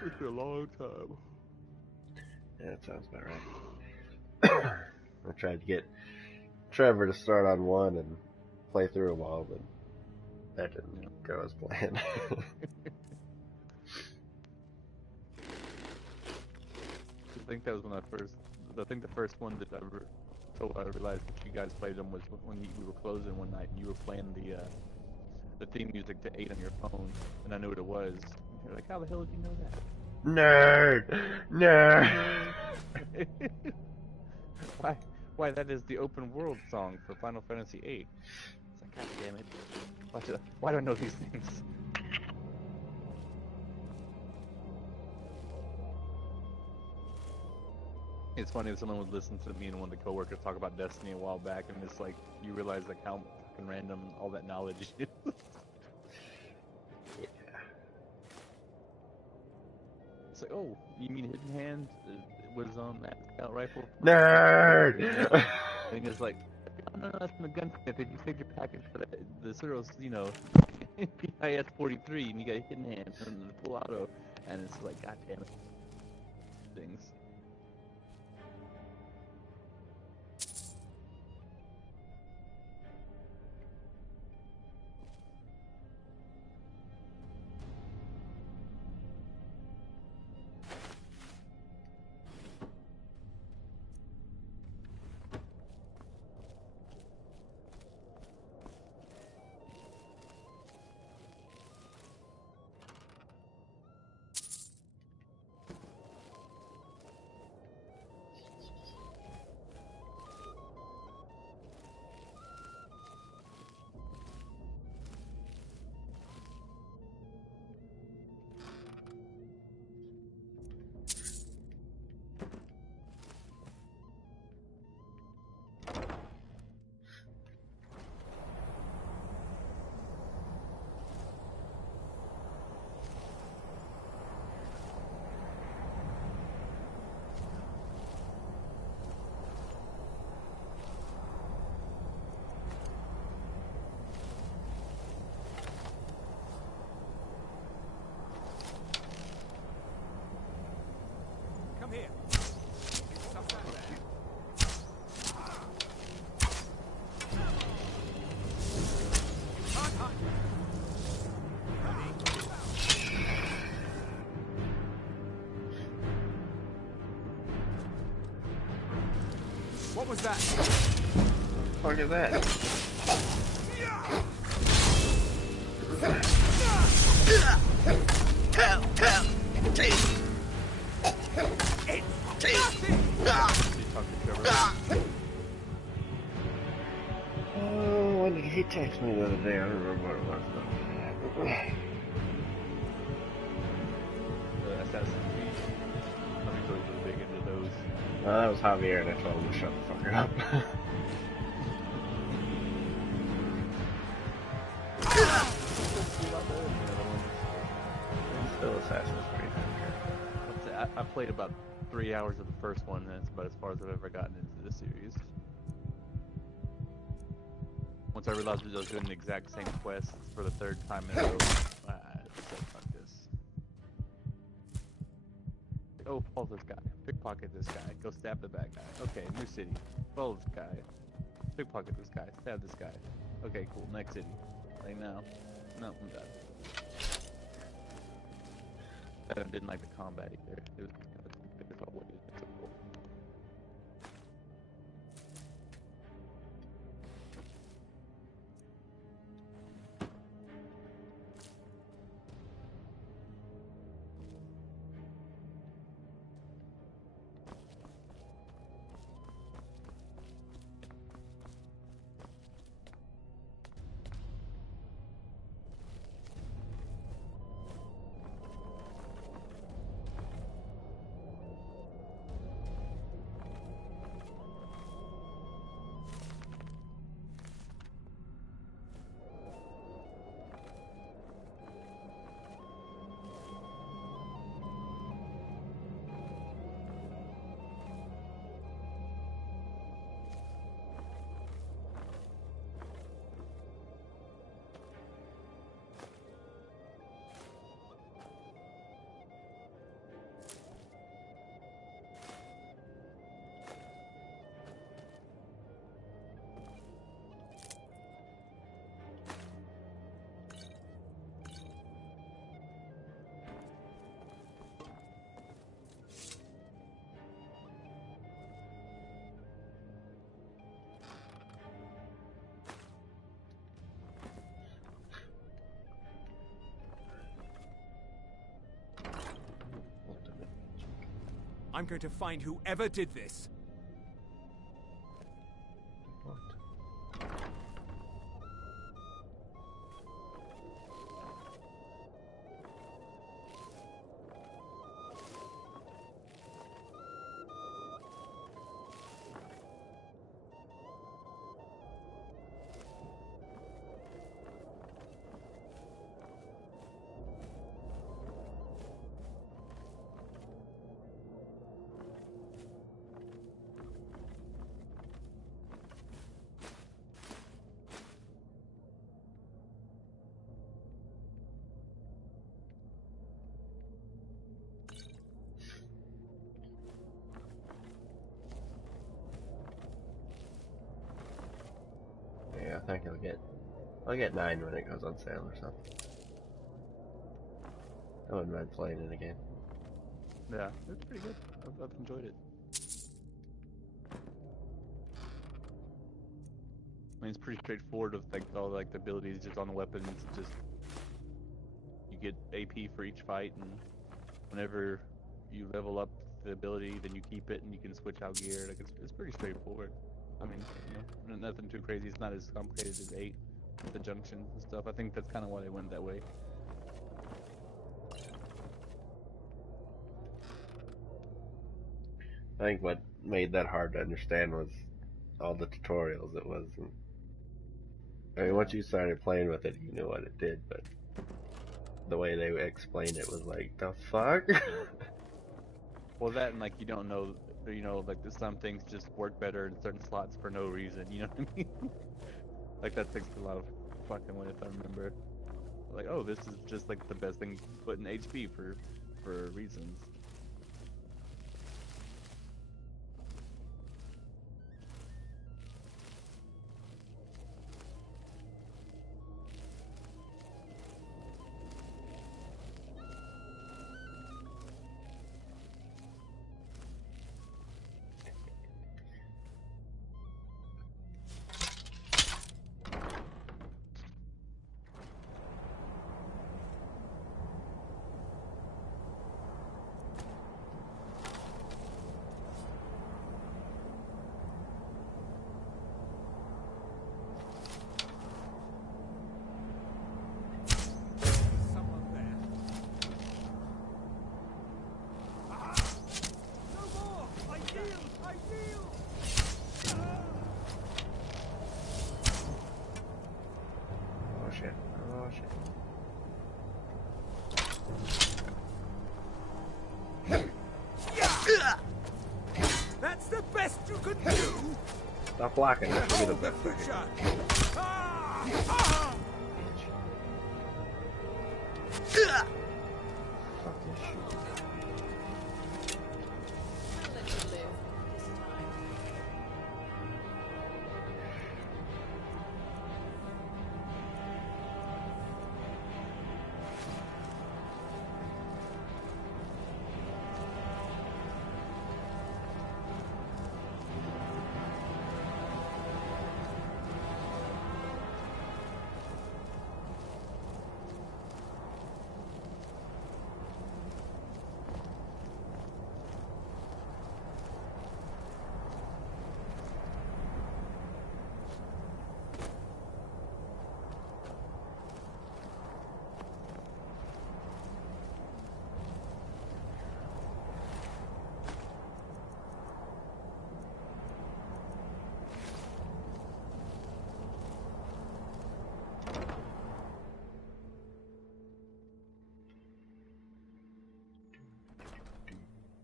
It's been a long time. Yeah, that sounds about right. I tried to get Trevor to start on 1 and play through them all, but that didn't go as planned. I think that was when I think the first one that I realized that you guys played them was when we were closing one night and you were playing the theme music to 8 on your phone, and I knew what it was. And you're like, how the hell did you know that? Nerd! Why, that is the open world song for Final Fantasy VIII. It's like, god damn it. Why do I know these things? It's funny if someone would listen to me and one of the coworkers talk about Destiny a while back, and it's like, you realize like how fucking random all that knowledge is. Yeah. It's like, oh, you mean Hidden Hand was on that scout rifle? Nerd! And it's like, oh, no, that's from the gunsmith. If you saved your package for the Cyril's, PIS 43, and you got Hidden Hand and the full auto, and it's like, god damn it. Things. Come here. What was that? What the fuck is that? Oh, when did he text me the other day? I don't remember what it was. Assassin's Creed. I'm really big into those. That was Javier, and I told him to shut the fucker up. Still Assassin's Creed. I played about 3 hours of the first one, and it's about as far as I've ever gotten into the series. Once I realized that I was doing the exact same quests for the third time in a row, I said, fuck this. Oh, follow this guy. Pickpocket this guy. Go stab the bad guy. Okay, new city. Follow this guy. Pickpocket this guy. Stab this guy. Okay, cool. Next city. Like, no, I'm done. I didn't like the combat either. It was kind of difficult way to do it. I'm going to find whoever did this. Yeah, I think I'll get 9 when it goes on sale or something. I wouldn't mind playing it again. Yeah, it's pretty good. I've enjoyed it. I mean, it's pretty straightforward with like all like the abilities just on the weapons. Just you get AP for each fight, and whenever you level up the ability, then you keep it and you can switch out gear. Like it's pretty straightforward. I mean, you know, nothing too crazy. It's not as complicated as 8 with the junctions and stuff. I think that's kind of why they went that way. I think what made that hard to understand was all the tutorials it was. And, I mean, once you started playing with it, you knew what it did, but the way they explained it was like, the fuck? Well, that and like you don't know, you know, like some things just work better in certain slots for no reason. You know what I mean? Like that takes a lot of fucking with, if I remember. Like, oh, this is just like the best thing to put in HP for reasons. That's the best you can do. Stop blocking. That should be the best thing. Fucking shit.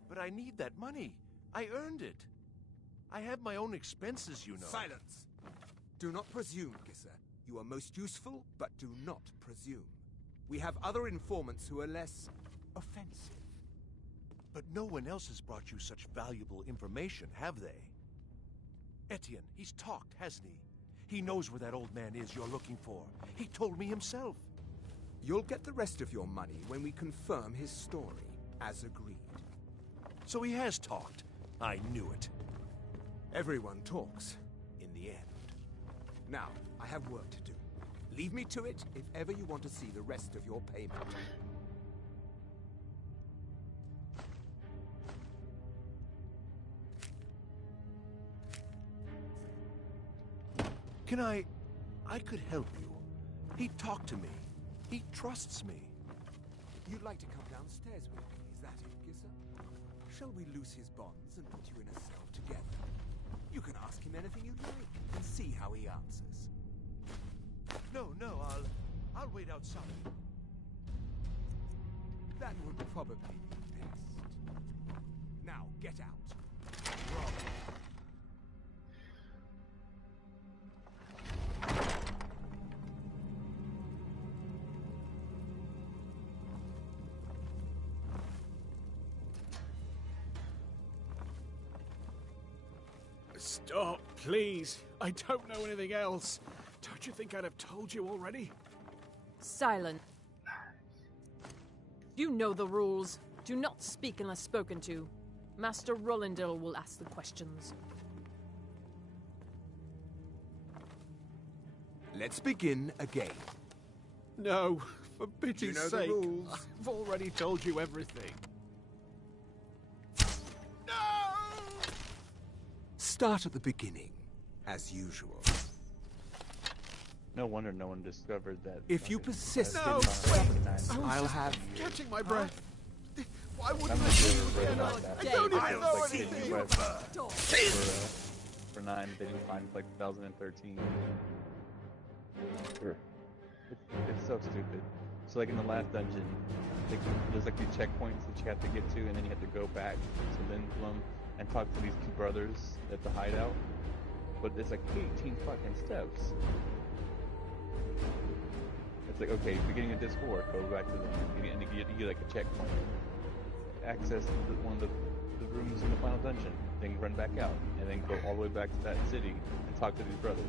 But I need that money. I earned it. I have my own expenses, you know. Silence! Do not presume, Gisser. You are most useful, but do not presume. We have other informants who are less offensive. But no one else has brought you such valuable information, have they? Etienne, he's talked, hasn't he? He knows where that old man is you're looking for. He told me himself. You'll get the rest of your money when we confirm his story, as agreed. So he has talked. I knew it. Everyone talks, in the end. Now, I have work to do. Leave me to it if ever you want to see the rest of your payment. Can I could help you. He talked to me. He trusts me. You'd like to come downstairs with me, is that it, Gisser? Shall we loose his bonds and put you in a cell together? You can ask him anything you like and see how he answers. No, I'll wait outside. That would probably be best. Now, get out. Rob. Stop, please. I don't know anything else. Don't you think I'd have told you already? Silent. You know the rules. Do not speak unless spoken to. Master Rollindale will ask the questions. Let's begin again. No, for pity's You know the sake. rules. I've already told you everything. Start at the beginning, as usual. No wonder no one discovered that. If you persist in No, my wait! I'll have you. Catching my breath. Why I'm wouldn't not I sure do if it? that. I don't even know Like, anything. For 9, they didn't find like 2013. It's so stupid. So like in the last dungeon, there's like these checkpoints that you have to get to, and then you have to go back to Lindblom and talk to these two brothers at the hideout. But there's like 18 fucking steps. It's like, okay, beginning of this floor, go back to them, and you get like a checkpoint. Access one of the rooms in the final dungeon, then you run back out, and then go all the way back to that city and talk to these brothers,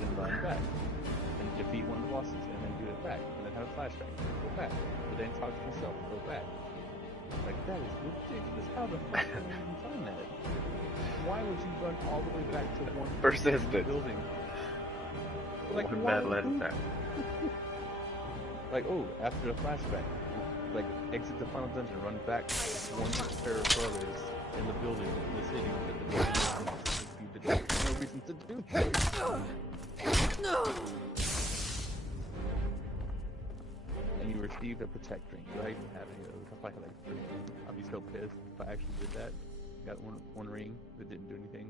then run back, and defeat one of the bosses, and then do it back, and then have a flashback, go back, but then talk to yourself, go back. Like, that is ridiculous. How the fuck can you even find that? Why would you run all the way back to one Persistent. building? Like, One why bad would lead you? time. Like, oh, after the flashback, like, exit the final dungeon, run back to one pair of brothers in the building, in the city, that the building there's no reason to do that. No! And you received a protect ring. Do I even have any of those? I probably had like 3. I'd be so pissed if I actually did that. Got one ring that didn't do anything.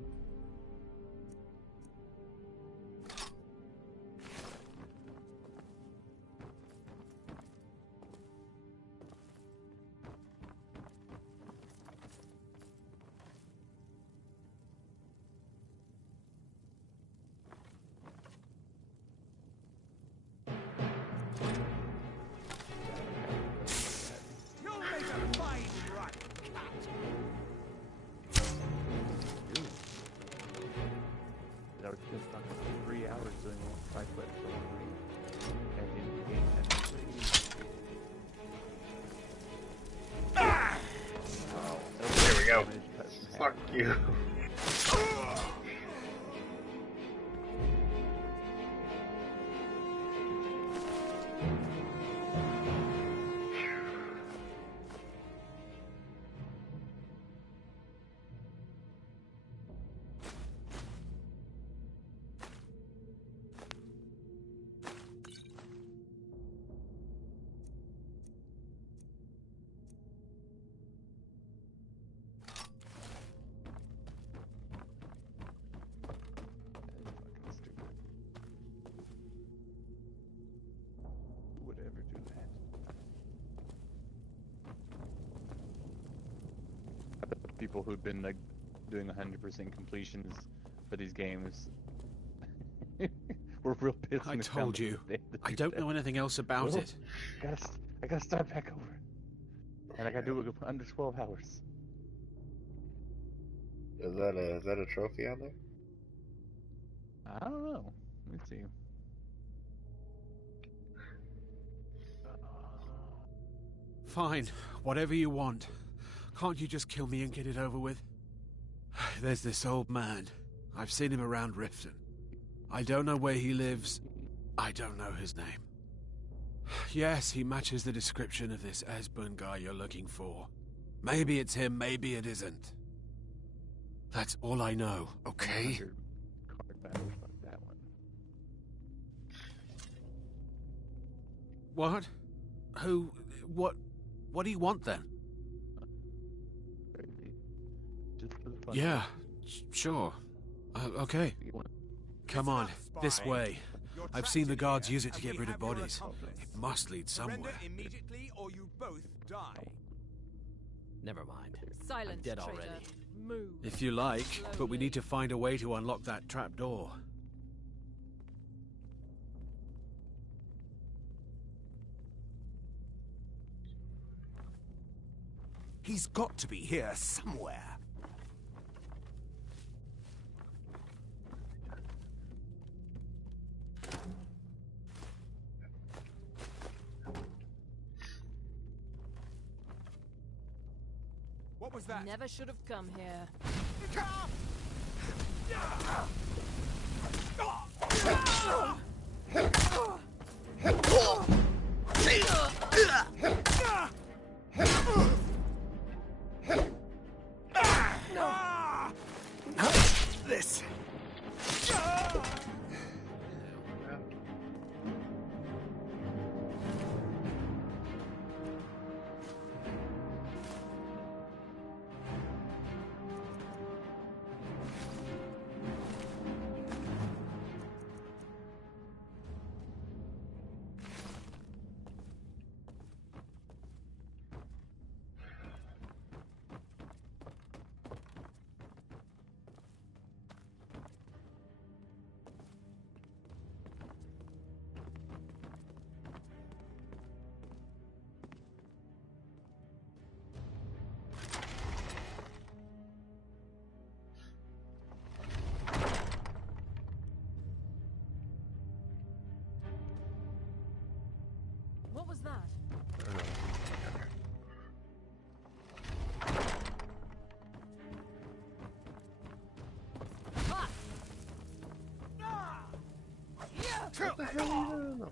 you. People who've been like doing 100% completions for these games were real pissed. I told you, I don't know anything else about it. I gotta start back over, and I gotta do it under 12 hours. Is that a trophy on there? I don't know. Let me see. Fine, whatever you want. Can't you just kill me and get it over with? There's this old man. I've seen him around Riften. I don't know where he lives. I don't know his name. Yes, he matches the description of this Esbern guy you're looking for. Maybe it's him, maybe it isn't. That's all I know, okay? Card battle, fuck that one. What? Who? What do you want then? Yeah, sure. Okay. Come on, this way. I've seen the guards use it to get rid of bodies. It must lead somewhere. Immediately, or you both die. Never mind. Silence, I'm dead traitor. already. Move. If you like, but we need to find a way to unlock that trap door. He's got to be here somewhere. What was that? Never should have come here. This. What was that? What the hell are you doing?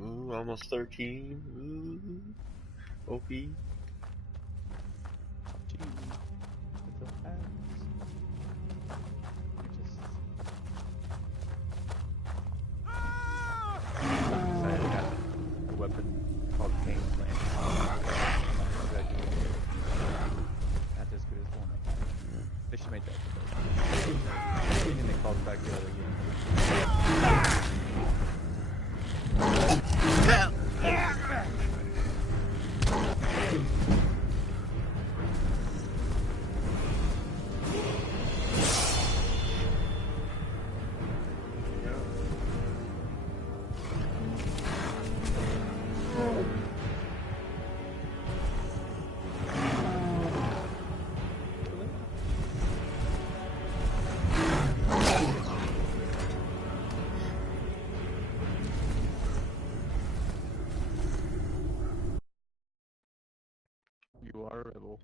Ooh, almost 13. Ooh. OP. Weapon called Game Plan. Not as good as one. They should make that. And they called it back the other You are a rebel.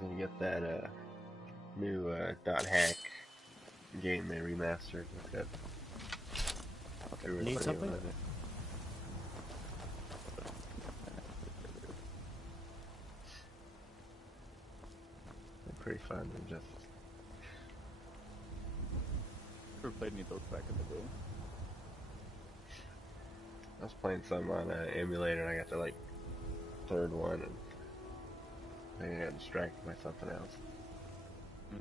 Gonna get that new dot hack game they remastered. Look at everybody Need something? on it. They're pretty fun. They're just Never played any of those back in the day. I was playing some on an emulator and I got to like third one and I got distracted by something else. Yeah.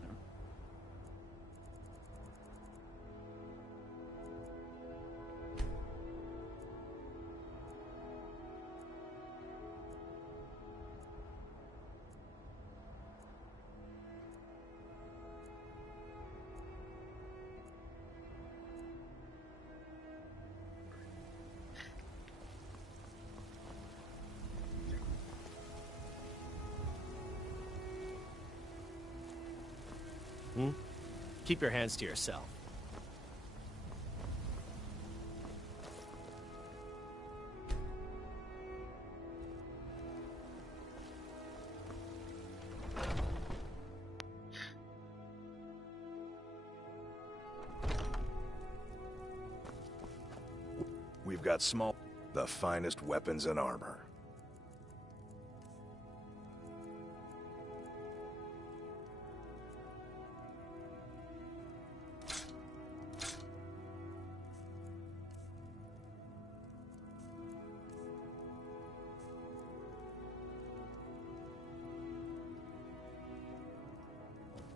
Keep your hands to yourself. We've got the finest weapons and armor.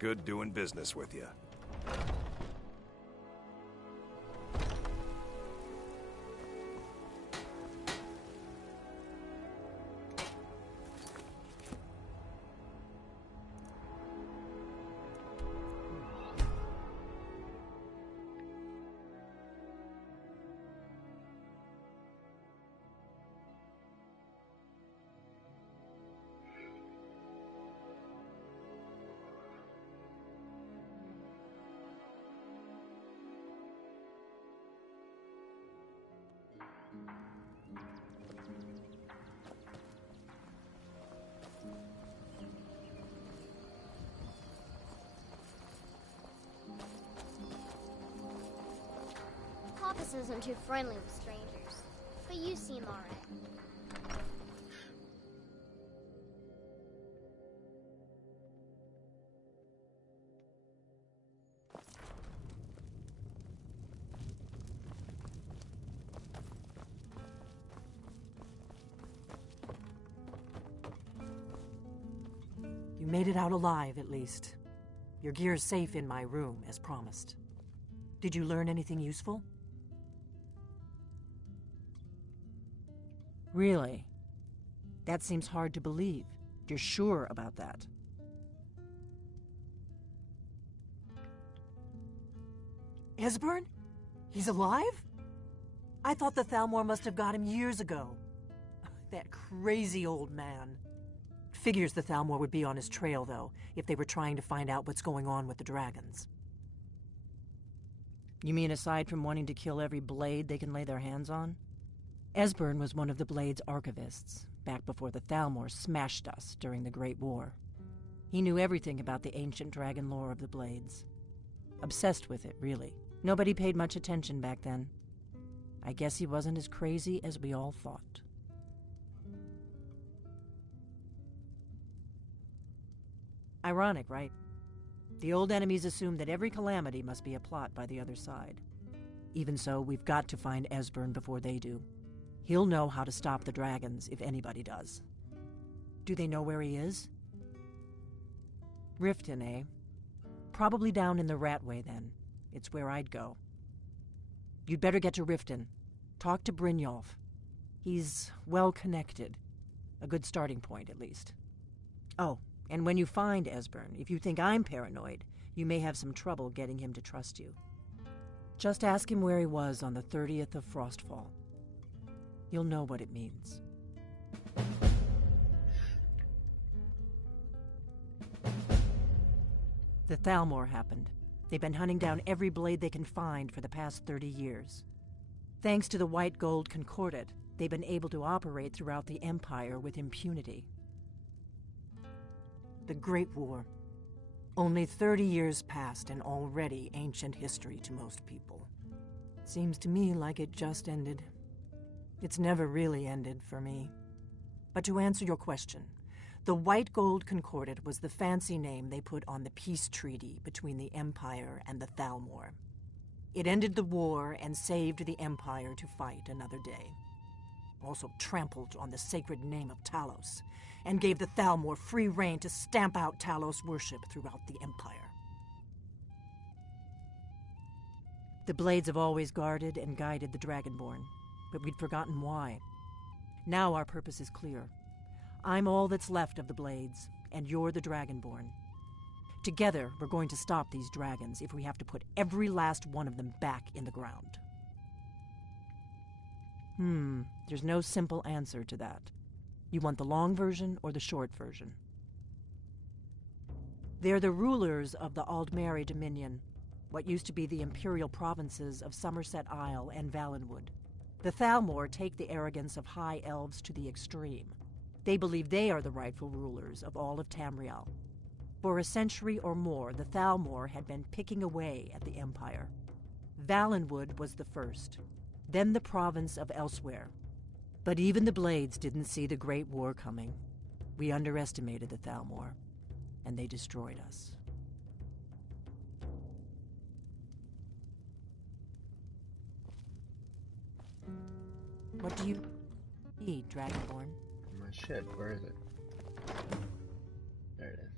Good doing business with you. Hoppus isn't too friendly with strangers, but you seem alright. You made it out alive, at least. Your gear's safe in my room, as promised. Did you learn anything useful? Really? That seems hard to believe. You're sure about that? Esbern? He's alive? I thought the Thalmor must have got him years ago. That crazy old man. Figures the Thalmor would be on his trail, though, if they were trying to find out what's going on with the dragons. You mean aside from wanting to kill every blade they can lay their hands on? Esbern was one of the Blade's archivists, back before the Thalmor smashed us during the Great War. He knew everything about the ancient dragon lore of the Blades. Obsessed with it, really. Nobody paid much attention back then. I guess he wasn't as crazy as we all thought. Ironic, right? The old enemies assumed that every calamity must be a plot by the other side. Even so, we've got to find Esbern before they do. He'll know how to stop the dragons, if anybody does. Do they know where he is? Riften, eh? Probably down in the Ratway, then. It's where I'd go. You'd better get to Riften. Talk to Brynjolf. He's well-connected. A good starting point, at least. Oh, and when you find Esbern, if you think I'm paranoid, you may have some trouble getting him to trust you. Just ask him where he was on the 30th of Frostfall. You'll know what it means. The Thalmor happened. They've been hunting down every blade they can find for the past 30 years. Thanks to the White Gold Concordat, they've been able to operate throughout the Empire with impunity. The Great War. Only 30 years passed and already ancient history to most people. Seems to me like it just ended. It's never really ended for me. But to answer your question, the White Gold Concordat was the fancy name they put on the peace treaty between the Empire and the Thalmor. It ended the war and saved the Empire to fight another day. Also trampled on the sacred name of Talos, and gave the Thalmor free rein to stamp out Talos worship throughout the Empire. The Blades have always guarded and guided the Dragonborn, but we'd forgotten why. Now our purpose is clear. I'm all that's left of the Blades, and you're the Dragonborn. Together, we're going to stop these dragons if we have to put every last one of them back in the ground. There's no simple answer to that. You want the long version or the short version? They're the rulers of the Aldmeri Dominion, what used to be the imperial provinces of Somerset Isle and Valenwood. The Thalmor take the arrogance of high elves to the extreme. They believe they are the rightful rulers of all of Tamriel. For a century or more, the Thalmor had been picking away at the Empire. Valenwood was the first, then the province of Elsewhere. But even the Blades didn't see the Great War coming. We underestimated the Thalmor, and they destroyed us. What do you need, Dragonborn? My shit, where is it? There it is.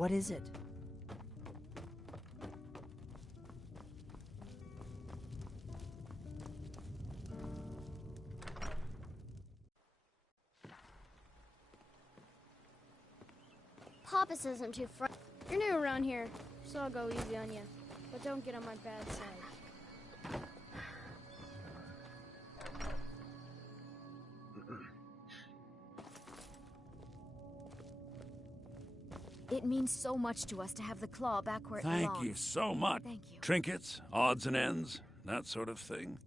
What is it? Papa says I'm too friendly. You're new around here, so I'll go easy on you. But don't get on my bad side. It means so much to us to have the claw back where it Thank belongs. you so much. Thank you. Trinkets, odds and ends, that sort of thing.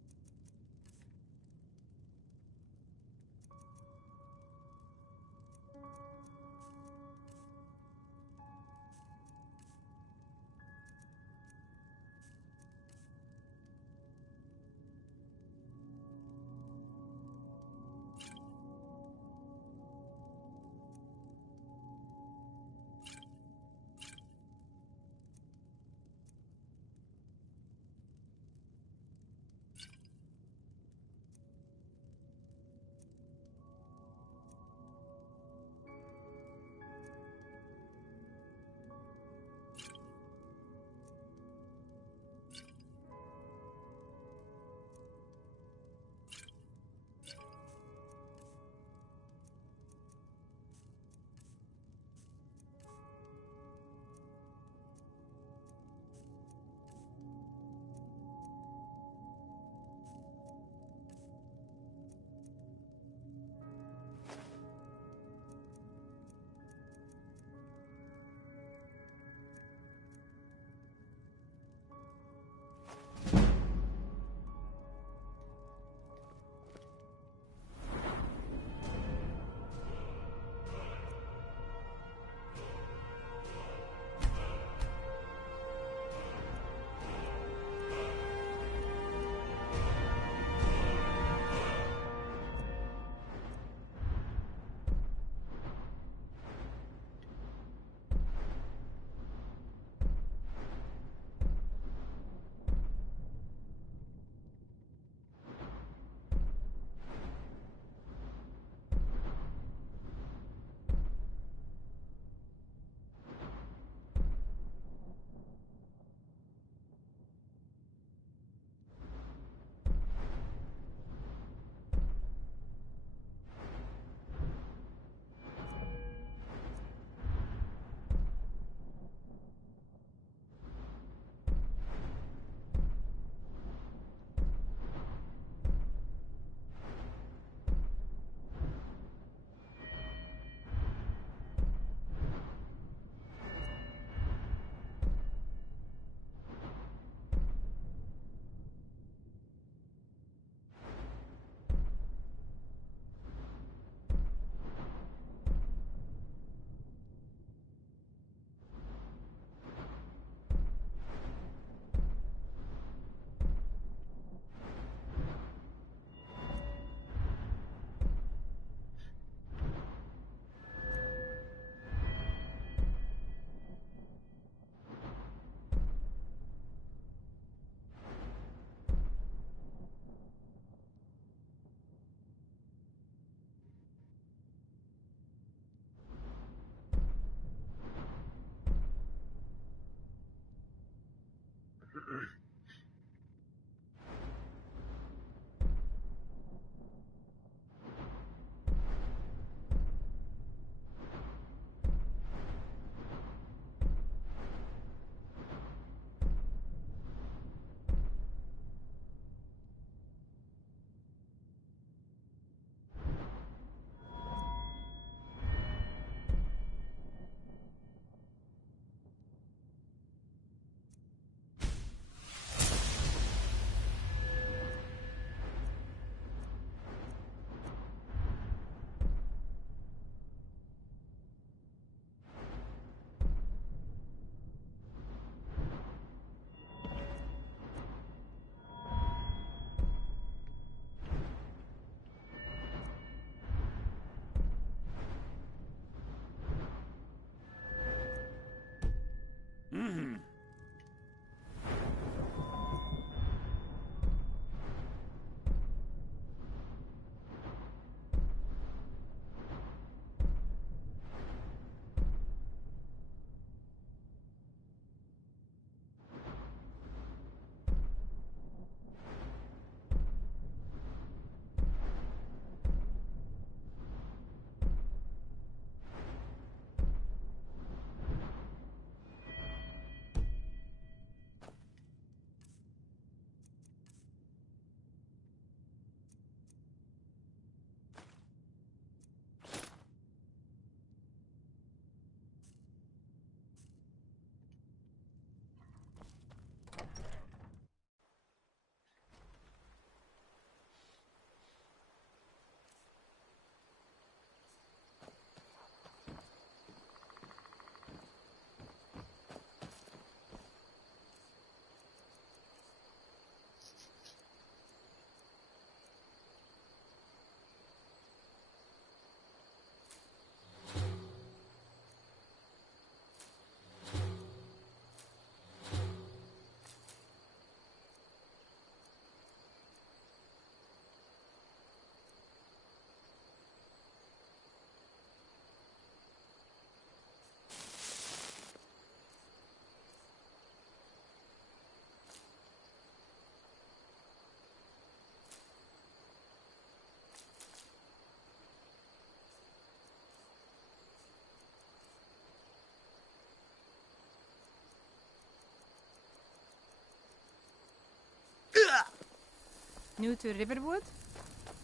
New to Riverwood?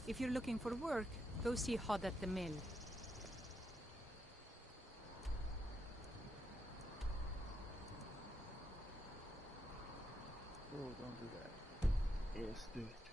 If you're looking for work, go see Hod at the mill. Oh, don't do that. Yes, do it.